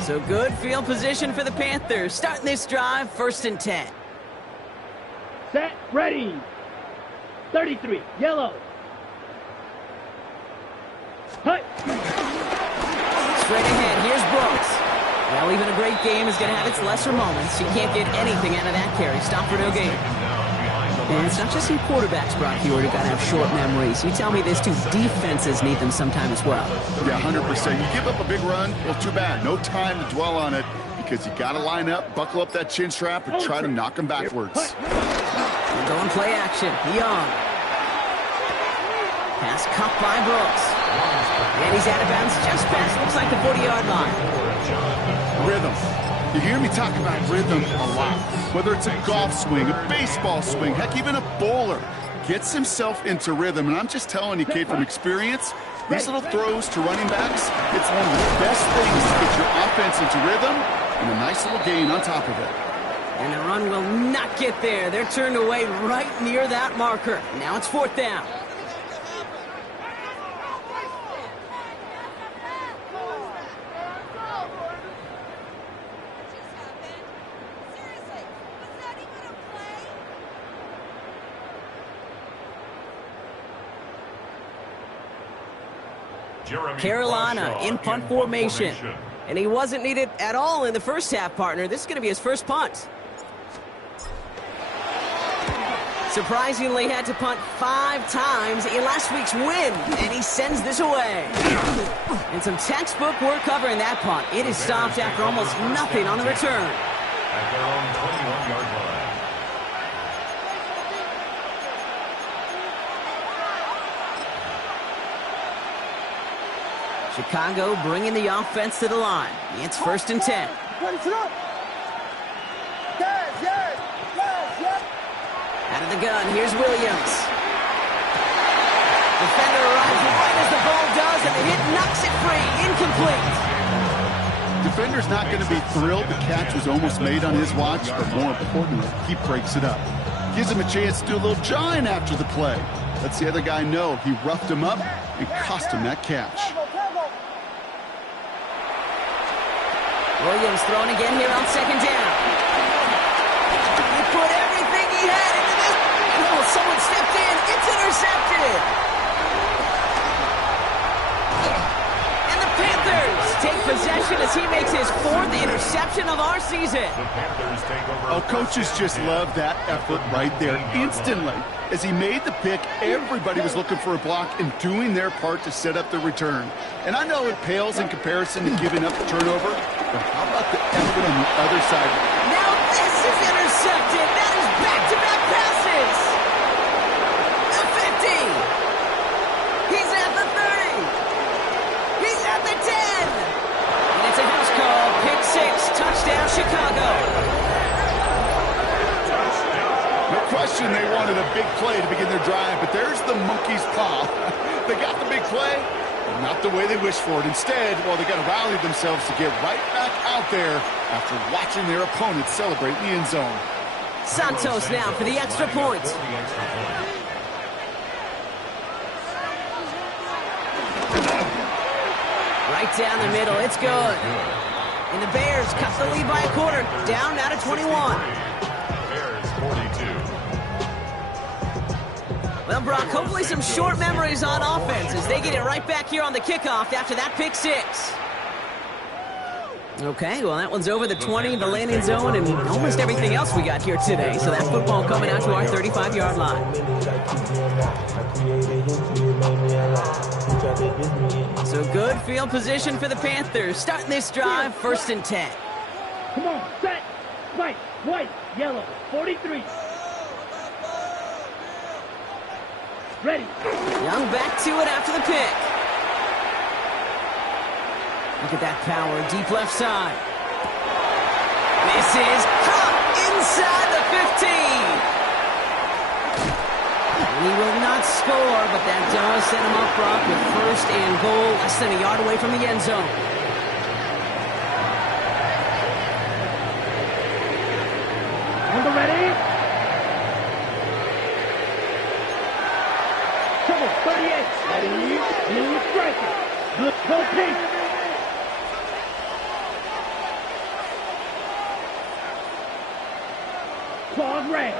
So good field position for the Panthers. Starting this drive, 1st and 10. Set, ready. 33, yellow. Hut. Straight ahead, here's Brooks. Well, even a great game is going to have its lesser moments. He can't get anything out of that carry. Stop for no gain. And it's not just some quarterbacks, Brock, who got to have short memories. You tell me this too. Defenses need them sometime as well. Yeah, 100%. You give up a big run, well, too bad. No time to dwell on it because you got to line up, buckle up that chin strap, and try to knock them backwards. Going play action. Young. Pass cut by Brooks. And he's out of bounds just past, looks like the 40-yard line. Rhythm. You hear me talk about rhythm a lot. Whether it's a golf swing, a baseball swing, heck, even a bowler gets himself into rhythm. And I'm just telling you, Kate, from experience, these little throws to running backs, it's one of the best things to get your offense into rhythm and a nice little gain on top of it. And the run will not get there. They're turned away right near that marker. Now it's 4th down. Carolina in punt formation. And he wasn't needed at all in the first half, partner. This is going to be his first punt. Surprisingly had to punt 5 times in last week's win, and he sends this away. And some textbook work covering that punt. It is stopped after almost nothing on the return. At their own 21-yard line. Chicago bringing the offense to the line. It's 1st and 10. Out of the gun, here's Williams. Defender arrives right as the ball does, and the hit knocks it free. Incomplete. Defender's not going to be thrilled the catch was almost made on his watch, but more importantly, he breaks it up. Gives him a chance to do a little jawing after the play. Lets the other guy know he roughed him up and cost him that catch. Williams throwing again here on 2nd down. He put everything he had into this. Oh, someone stepped in. It's intercepted. And the Panthers take possession as he makes his 4th interception of our season. The Panthers take over. Oh, coaches just love that effort right there. Instantly, as he made the pick, everybody was looking for a block and doing their part to set up the return. And I know it pales in comparison to giving up the turnover, but how about the effort on the other side? Now this is intercepted. That is back-to-back passes. The 50. He's at the 30. He's at the 10. And it's a house call. Pick 6. Touchdown, Chicago. No question they wanted a big play to begin their drive, but there's the monkey's paw. They got the big play, but not the way they wished for it. Instead, well, they got to rally themselves to get right back out there after watching their opponents celebrate in the end zone. Santos now for the extra point. Right down the middle, it's good. And the Bears cut the lead by a quarter, down now to 21. Bears 42. Well, Brock, hopefully some short memories on offense as they get it right back here on the kickoff after that pick 6. Okay, well, that one's over the 20, the landing zone, and almost everything else we got here today. So that football coming out to our 35-yard line. So good field position for the Panthers. Starting this drive, 1st and 10. Come on, set, right, white, yellow, 43. Ready. Young back to it after the pick. Look at that power, deep left side. This is caught inside the 15. He will not score, but that does set him up front with first and goal, less than a yard away from the end zone. On the ready. Trouble, 38. Ready, blue striker. Go pink. Claude Ray.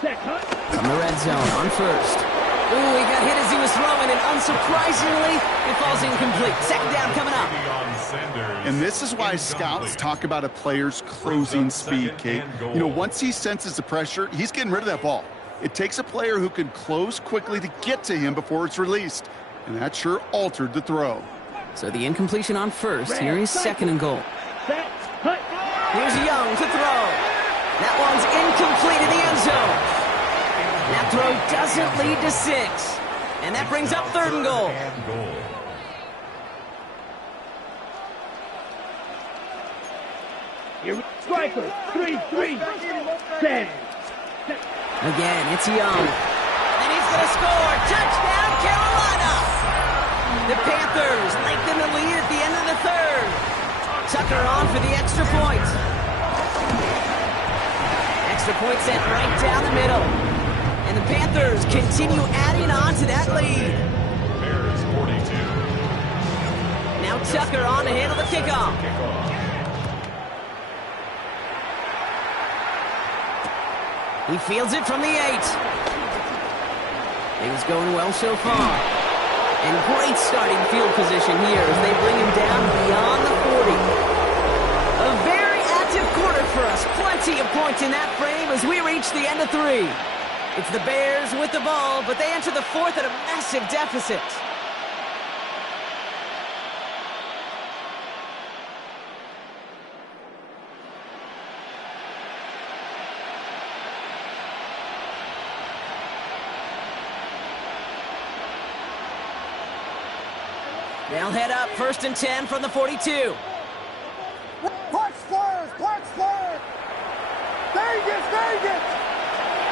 From the red zone on first. Ooh, he got hit as he was throwing, and unsurprisingly, it falls incomplete. Second down coming up. And this is why scouts talk about a player's closing speed, Kate. You know, once he senses the pressure, he's getting rid of that ball. It takes a player who can close quickly to get to him before it's released. And that sure altered the throw. So the incompletion on first. Here is second and goal. Here's Young to throw. That one's incomplete in the end zone. That throw doesn't lead to 6. And that brings up third and goal. Here, striker, 3-3, 10. Again, it's Young. And he's going to score. Touchdown, Carolina. The Panthers lengthen the lead at the end of the third. Tucker on for the extra point. Extra point sent right down the middle. And the Panthers continue adding on to that lead. Bears 42. Now Tucker on to handle the kickoff. He fields it from the 8. Things going well so far. And great starting field position here as they bring him down beyond the 40. A very active quarter for us. Plenty of points in that frame as we reach the end of 3. It's the Bears with the ball, but they enter the fourth at a massive deficit. They'll head up first and 10 from the 42. Park squares! Park squares! Vegas!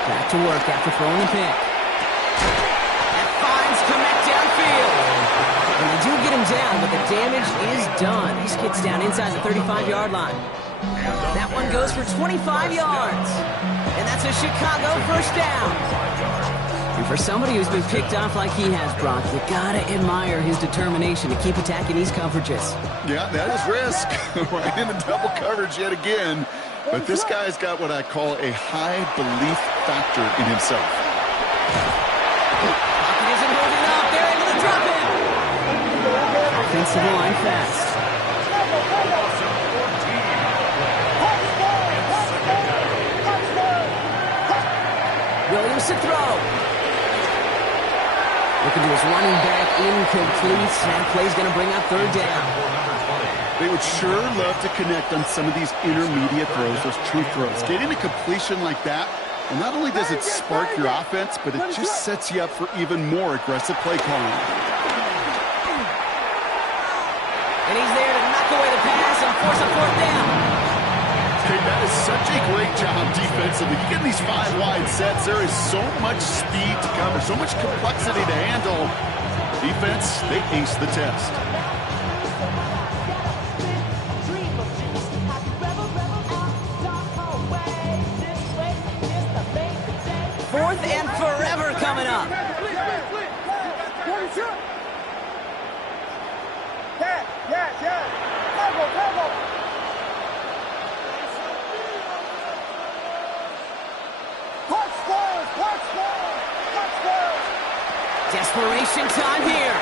Back to work after throwing the pick. That finds Komet downfield. And they do get him down, but the damage is done. He gets down inside the 35-yard line. That one goes for 25 yards. And that's a Chicago first down. And for somebody who's been picked off like he has, Brock, you gotta admire his determination to keep attacking these coverages. Yeah, that is risk. Right into double coverage yet again. But this guy's got what I call a high belief factor in himself. Pocket isn't holding up. They're able to drop it. Offensive line fast. Williams to throw. Looking to his running back, incomplete. That play's going to bring up third down. They would sure love to connect on some of these intermediate throws, those true throws. Getting a completion like that, well, not only does it spark your offense, but it just sets you up for even more aggressive play calling. And he's there to knock away the pass and force a fourth down. Hey, that is such a great job defensively. You get in these 5 wide sets, there is so much speed to cover, so much complexity to handle. Defense, they ace the test. Fourth and forever coming up. Desperation time here.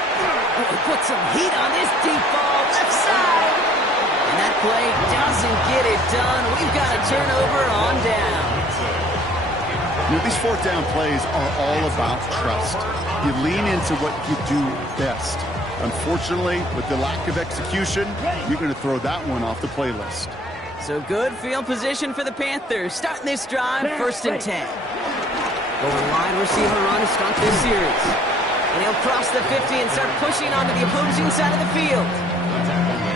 Oh, he put some heat on this deep ball, left side. And that play doesn't get it done. We've got a turnover on down. You know, these fourth down plays are all about trust. You lean into what you do best. Unfortunately, with the lack of execution, you're going to throw that one off the playlist. So good field position for the Panthers. Starting this drive, first and 10. Going wide receiver run to start this series. And he'll cross the 50 and start pushing onto the opposing side of the field.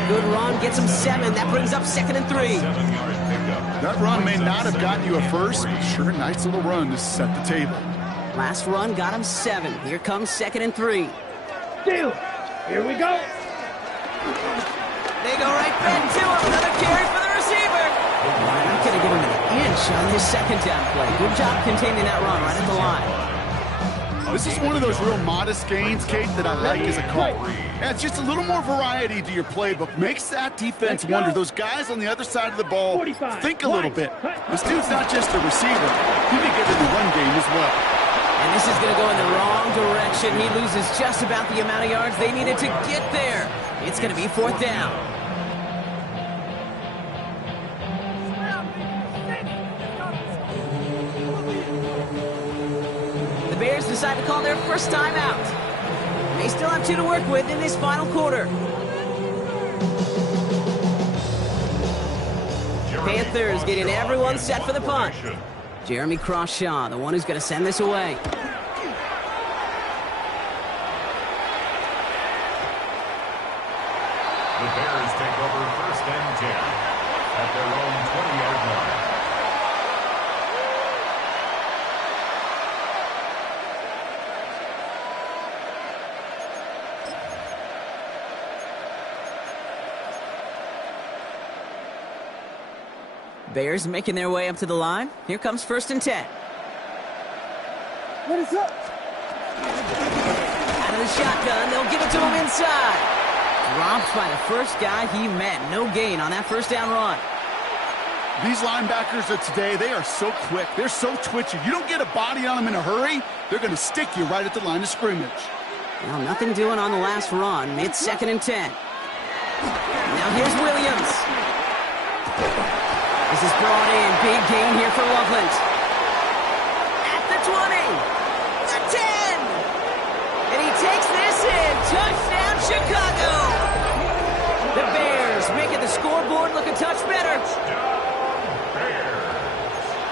good run gets him 7. That brings up 2nd and 3. 7-yard pickup. That run may not have gotten you a first, but sure, nice little run to set the table. Last run got him 7. Here comes 2nd and 3. Steal. Here we go. They go right back to him. Another carry for the receiver. Not going to give him an inch on this 2nd down play. Good job containing that run right at the line. This is one of those real modest gains, Kate, that I like as a call. Adds just a little more variety to your playbook. Makes that defense wonder. Those guys on the other side of the ball think a little bit. This dude's not just a receiver. He may get in the run game as well. And this is going to go in the wrong direction. He loses just about the amount of yards they needed to get there. It's going to be 4th down. The Bears decide to call their first timeout. They still have 2 to work with in this final quarter. Panthers getting everyone set for the punt. Jeremy Crawshaw, the one who's going to send this away. The Bears take over 1st and 10 at their own 20-yard line. Bears making their way up to the line. Here comes 1st and 10. What is up? Out of the shotgun, they'll give it to him inside. Dropped by the first guy he met. No gain on that 1st down run. These linebackers of today, they are so quick. They're so twitchy. You don't get a body on them in a hurry, they're going to stick you right at the line of scrimmage. Well, nothing doing on the last run. It's 2nd and 10. Now here's Williams. This is brought in. Big gain here for Loveland. At the 20. The 10. And he takes this in. Touchdown, Chicago. The Bears making the scoreboard look a touch better.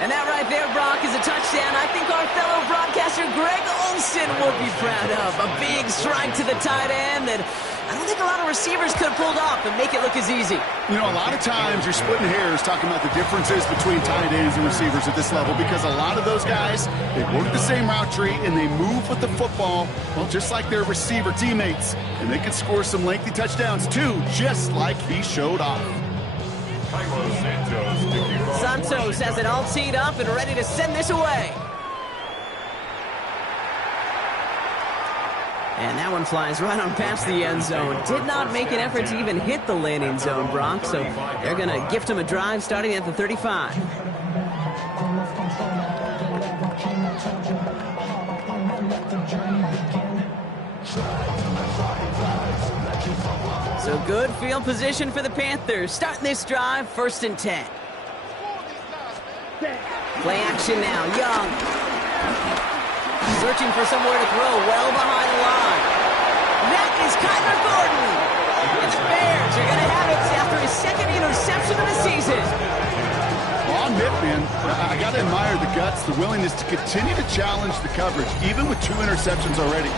And that right there, Brock, is a touchdown I think our fellow broadcaster Greg Olsen would be proud of. A big strike to the tight end that I don't think a lot of receivers could have pulled off and make it look as easy. You know, a lot of times you're splitting hairs talking about the differences between tight ends and receivers at this level because a lot of those guys, they work the same route tree and they move with the football, well, just like their receiver teammates. And they can score some lengthy touchdowns too, just like he showed off. Santos has it all teed up and ready to send this away. And that one flies right on past the end zone. Did not make an effort to even hit the landing zone, Brock, so they're going to gift him a drive starting at the 35. So good field position for the Panthers. Starting this drive, 1st and 10. Play action now, Young. Searching for somewhere to throw, well behind the line. That is Kyler Gordon. And the Bears are going to have it after his 2nd interception of the season. Well, I'll admit, man, I got to admire the guts, the willingness to continue to challenge the coverage, even with 2 interceptions already.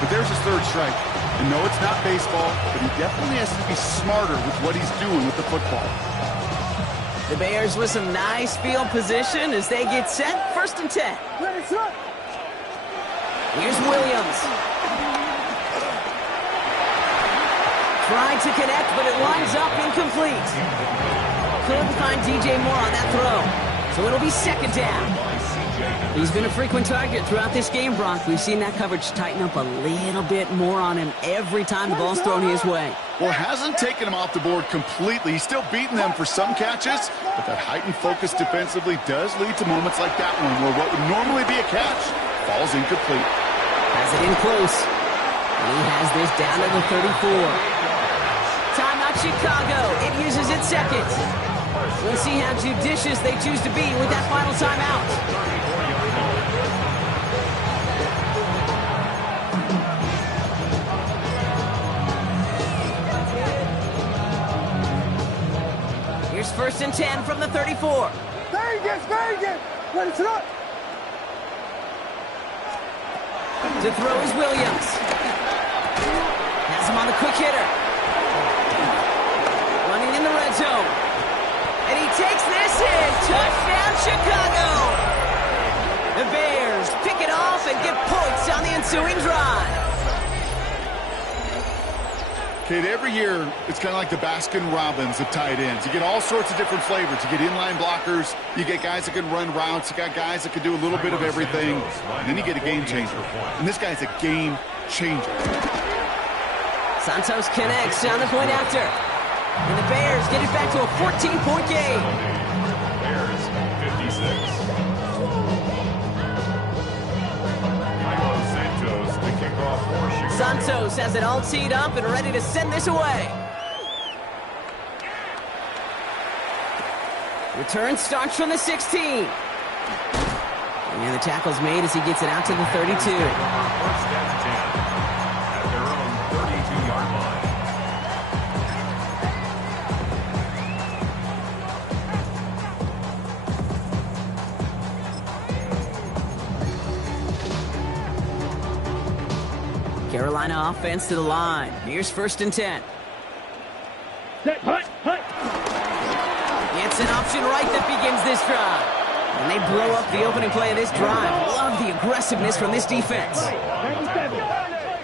But there's his 3rd strike. And no, it's not baseball, but he definitely has to be smarter with what he's doing with the football. The Bears with some nice field position as they get set. 1st and 10. Here's Williams. Trying to connect, but it lines up incomplete. Couldn't find DJ Moore on that throw. So it'll be 2nd down. He's been a frequent target throughout this game, Brock. We've seen that coverage tighten up a little bit more on him every time the ball's thrown his way. Well, it hasn't taken him off the board completely. He's still beating them for some catches, but that heightened focus defensively does lead to moments like that one where what would normally be a catch falls incomplete. Has it in close. And he has this down to the 34. Timeout Chicago. It uses its 2nd. We'll see how judicious they choose to be with that final timeout. Here's 1st and 10 from the 34. Vegas! Let it up! To throw is Williams. Has him on the quick hitter. zone. And he takes this in. Touchdown, Chicago. The Bears pick it off and get points on the ensuing drive. Kate, every year, it's kind of like the Baskin-Robbins of tight ends. You get all sorts of different flavors. You get inline blockers. You get guys that can run routes. You got guys that can do a little bit of everything. And then you get a game changer. And this guy's a game changer. Santos connects on the point after. And the Bears get it back to a 14-point game. Bears 56. Santos has it all teed up and ready to send this away. Return starts from the 16. And the tackle's made as he gets it out to the 32. First and 10 at their own 32-yard line. Carolina offense to the line. Here's 1st and 10. Set, hut. It's an option right that begins this drive. And they blow up the opening play of this drive. Love the aggressiveness from this defense. 97.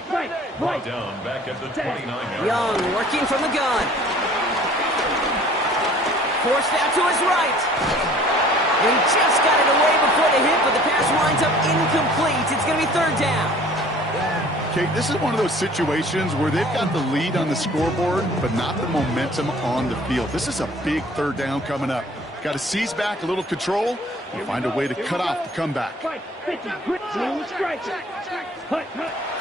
Right. Down back at the 29-yard. Young working from the gun. Forced out to his right. And he just got it away before the hit, but the pass winds up incomplete. It's going to be 3rd down. Kate, this is one of those situations where they've got the lead on the scoreboard, but not the momentum on the field. This is a big 3rd down coming up. Got to seize back, a little control, and find a way to cut off the comeback. 50, blue strike. Hut.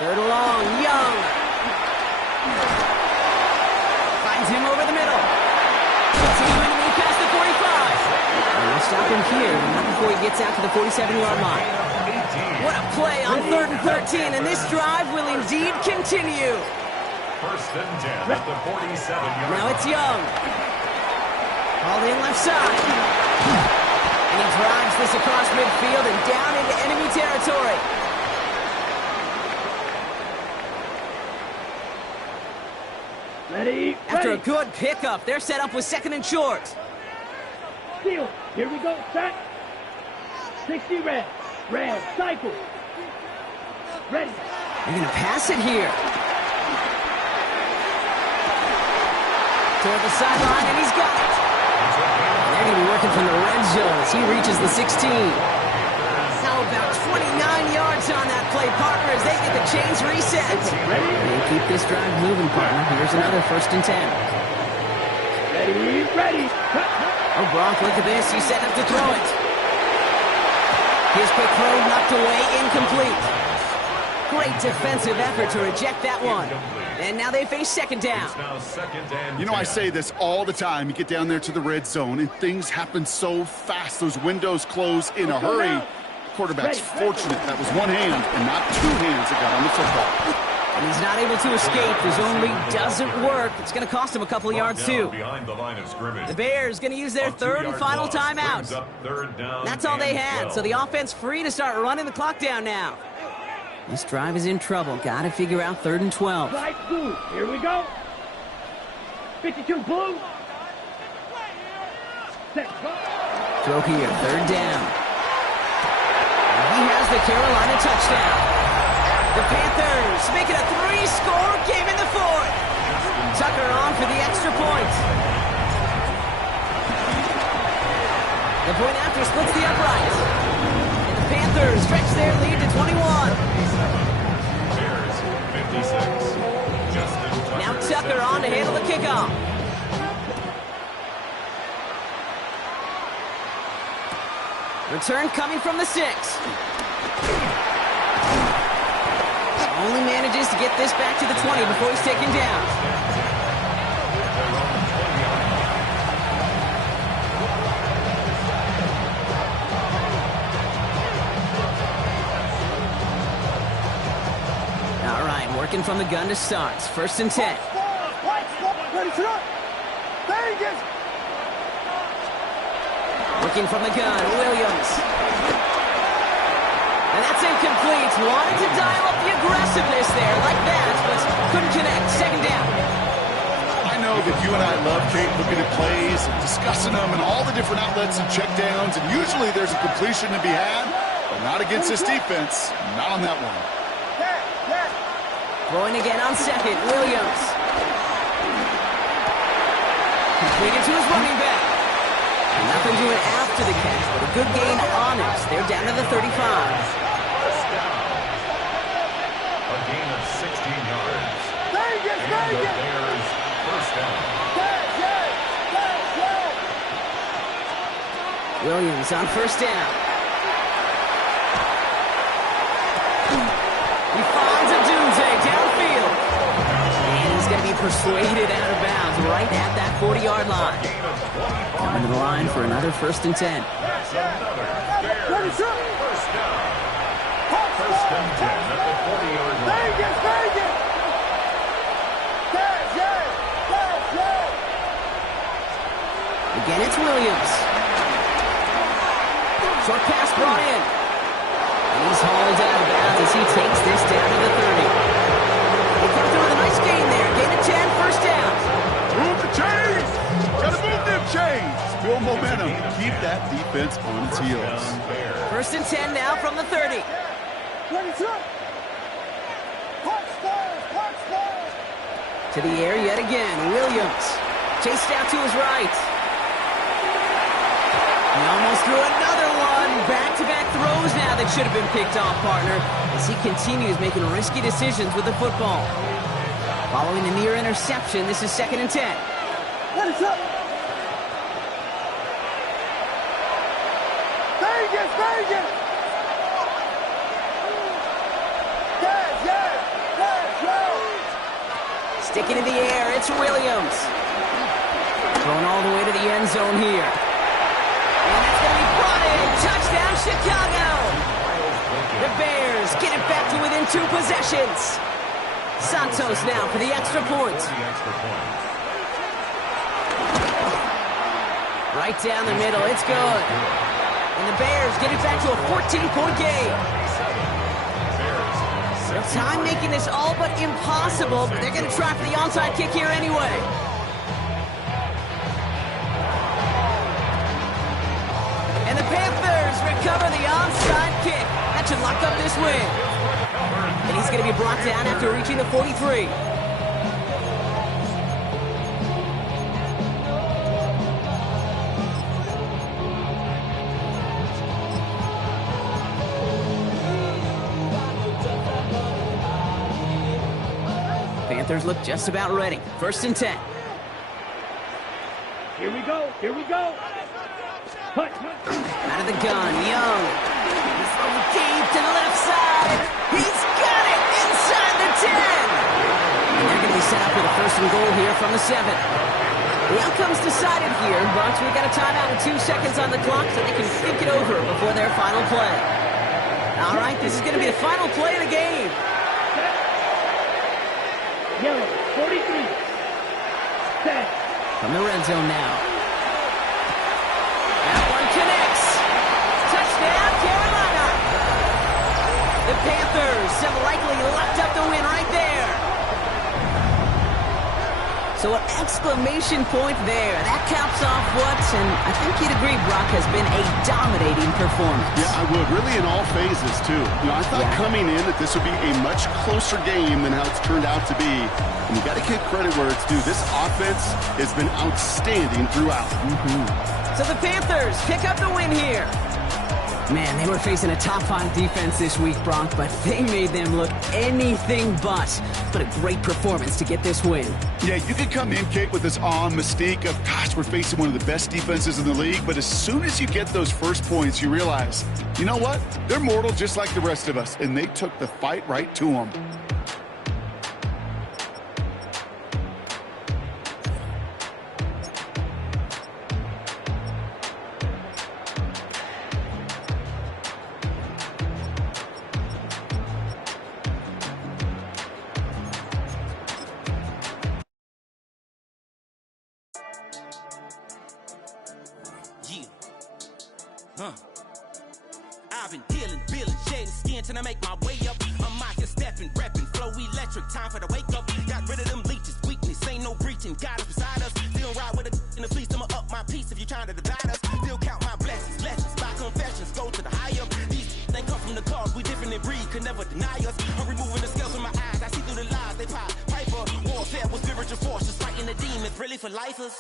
3rd and long, Young. Finds him over the middle. Continuing to move past the 45. And we'll stop him here, not before he gets out to the 47-yard line. What a play on 3rd and 13, and this drive will indeed continue. 1st and 10 at the 47-yard line. Now it's Young. Hauled in left side. And he drives this across midfield and down into enemy territory. Ready. After a good pickup, they're set up with 2nd and short. Steal. Here we go. Set. 60 red. Red. Cycle. Ready. They're going to pass it here. Toward the sideline, and he's got it. They're going to be working from the red zone as he reaches the 16. Now about 29 yards on that play, partner, as they get the chains reset. They keep this drive moving, partner. Here's another 1st and 10. Ready. Oh, Gronk, look at this. He's set up to throw it. His quick throw knocked away, incomplete. Great defensive effort to reject that one. And now they face 2nd down. You know, I say this all the time. You get down there to the red zone, and things happen so fast. Those windows close in a hurry. Quarterback's fortunate that was one hand and not 2 hands that got on the football. And he's not able to escape. His own read doesn't work. It's going to cost him a couple of yards, too. Behind the line of scrimmage. The Bears going to use their 3rd and final timeout. That's all they had, so the offense free to start running the clock down now. This drive is in trouble. Got to figure out 3rd and 12. Right, blue. Here we go. 52 blue. Set. Throw here, 3rd down. And he has the Carolina touchdown. The Panthers make it a 3-score game in the 4th. Tucker on for the extra point. The point after splits the upright. And the Panthers stretch their lead to 21. Bears 56. Now Tucker on to handle the kickoff. Return coming from the 6. Only manages to get this back to the 20 before he's taken down. All right, working from the gun to start. 1st and 10. Working from the gun, Williams. And that's incomplete. Wanted to dial up the aggressiveness there like that, but couldn't connect. 2nd down. I know know that you and I love, Kate, looking at plays and discussing them and all the different outlets and checkdowns, and usually there's a completion to be had, but not against this defense. Not on that one. Throwing again on second, Williams. Completed to his running back. Nothing doing after the catch, but a good gain on it. They're down to the 35. First down. A gain of 16 yards. And the Bears first down. Williams on first down. He finds a doomsday downfield. And he's going to be persuaded out of bounds right at that 40-yard line. Coming to the line for another 1st and 10. That's another Bears first down. First and 10 at the 40-yard line. Again, it's Williams. Short pass brought in. And he's hauled out of bounds as he takes this down to the 30. They come through with a nice gain there. Gain of 10, first down. Move the chains! Gotta move them chains! Build momentum. Keep that defense on its heels. 1st and 10 now from the 30. To the air yet again. Williams. Chased out to his right. He almost threw another one. Back-to-back throws now that should have been picked off, partner, as he continues making risky decisions with the football. Following a near interception, this is 2nd and 10. Sticking in the air, it's Williams. Thrown all the way to the end zone here. And that's going to be brought in. Touchdown, Chicago. The Bears get it back to within 2 possessions. Santos now for the extra point. Right down the middle, it's good. And the Bears get it back to a 14-point game. They'll time making this all but impossible, but they're going to try for the onside kick here anyway. And the Panthers recover the onside kick. That should lock up this win. And he's going to be brought down after reaching the 43. Panthers look just about ready. 1st and 10. Here we go. Hut. Out of the gun, Young. He's throwing deep to the left side. He's got it inside the 10. And they're going to be set up with a 1st and goal here from the 7. The outcome's decided here, but we've got a timeout with 2 seconds on the clock so they can think it over before their final play. All right, this is going to be the final play of the game. Yellow, 43. Set. From the red zone now. That one connects. Touchdown, Carolina. The Panthers have likely locked up the win right there. So an exclamation point there. That caps off what, and I think you'd agree, Brock, has been a dominating performance. Yeah, I would. Really in all phases, too. You know, I thought coming in that this would be a much closer game than how it's turned out to be. And you got to give credit where it's due. This offense has been outstanding throughout. So the Panthers pick up the win here. Man, they were facing a top-5 defense this week, Brock, but they made them look anything but. But a great performance to get this win. Yeah, you could come in, Kate, with this awe and mystique of, gosh, we're facing one of the best defenses in the league, but as soon as you get those first points, you realize, you know what? They're mortal just like the rest of us, and they took the fight right to them. I've been dealing, billing, shedding skin till I make my way up. I'm out here stepping, repping, flow electric, time for the wake up. Got rid of them leeches, weakness, ain't no breaching. Got us beside Still ride with a in the fleece, I'ma up my piece if you trying to divide us. Still count my blessings, lessons, by confessions, go to the higher. These they come from the cause, we different in breed, could never deny us. I'm removing the scales from my eyes, I see through the lies, they pop. Piper, warfare with spiritual forces, fighting the demons, really for lifers.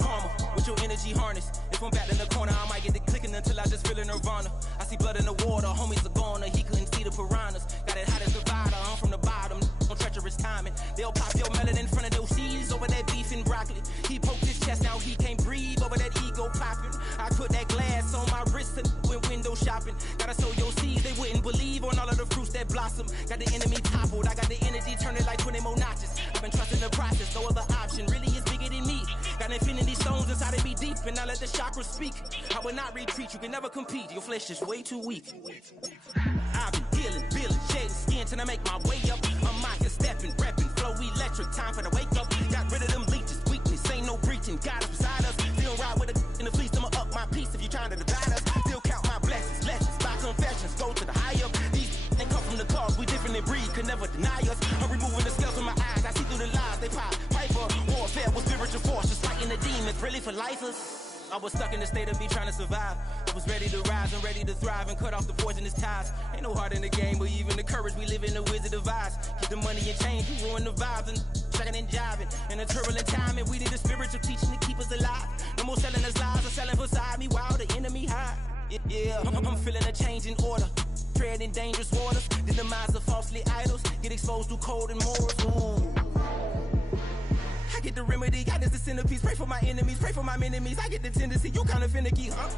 Karma, with your energy harness. If I'm back in the corner, I might get it clicking until I just feel a nirvana. I see blood in the water, homies are gone, he couldn't see the piranhas. Got it hot as divider, I'm from the bottom, on treacherous timing. They'll pop your melon in front of those seeds over that beef and broccoli. He poked his chest out, he can't breathe over that ego popping. I put that glass on my wrist and went window shopping. Gotta sow your seeds, they wouldn't believe on all of the fruits that blossom. Got the enemy toppled, I got the energy turning like 20 more notches. I've been trusting the process, no other option really is bigger than me. Got infinity stones inside of me deep, and I let the chakras speak. I will not retreat, you can never compete, your flesh is way too weak. I've been healing, feeling, shedding skin till I make my way up. I'm mocking, stepping, repping, flow electric, time for the wake up. Got rid of them leeches, weakness, ain't no breaching, God is beside us. Still ride with a in the fleece, I'ma up my piece if you trying to divide us. Still count my blessings, lessons, by confessions, go to the higher. These they come from the cause, we different in breed, could never deny us. I'm removing the scales from my eyes, I see through the lies, they pop. Piper, warfare with spiritual forces, fighting the demons, really for lifers. I was stuck in the state of me trying to survive. I was ready to rise and ready to thrive and cut off the poisonous ties. Ain't no heart in the game, but even the courage we live in the wizard of eyes. Get the money and change, we ruin the vibes and checking and jiving. In a turbulent time, and we need a spiritual teaching to keep us alive. No more selling us lies or selling beside me while the enemy hide. Yeah, I'm feeling a change in order. Treading dangerous waters, the demise of falsely idols. Get exposed through code and morals. Ooh. I get the remedy, God is the centerpiece. Pray for my enemies, pray for my enemies. I get the tendency, you kinda finicky, huh?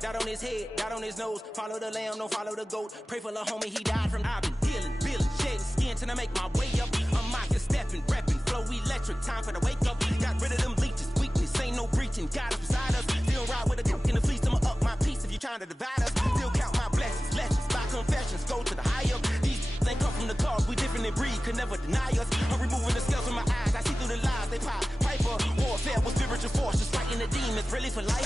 Dot on his head, dot on his nose. Follow the lamb, don't follow the goat. Pray for the homie, he died from. I've been healing, feeling, shedding skin till I make my way up. I'm mocking, stepping, repping, flow electric, time for the wake up. Got rid of them leeches, weakness, ain't no breaching, God is beside us. Still ride with a in the fleece, I'ma up my piece if you trying to divide us. Still count my blessings, lessons, by confessions, go to the higher. These they come from the cause, we different in breed, could never deny us. I'm removing the scales from my eyes, I see through the lies, they pop. Piper, warfare with spiritual forces, fighting the demons, really for life.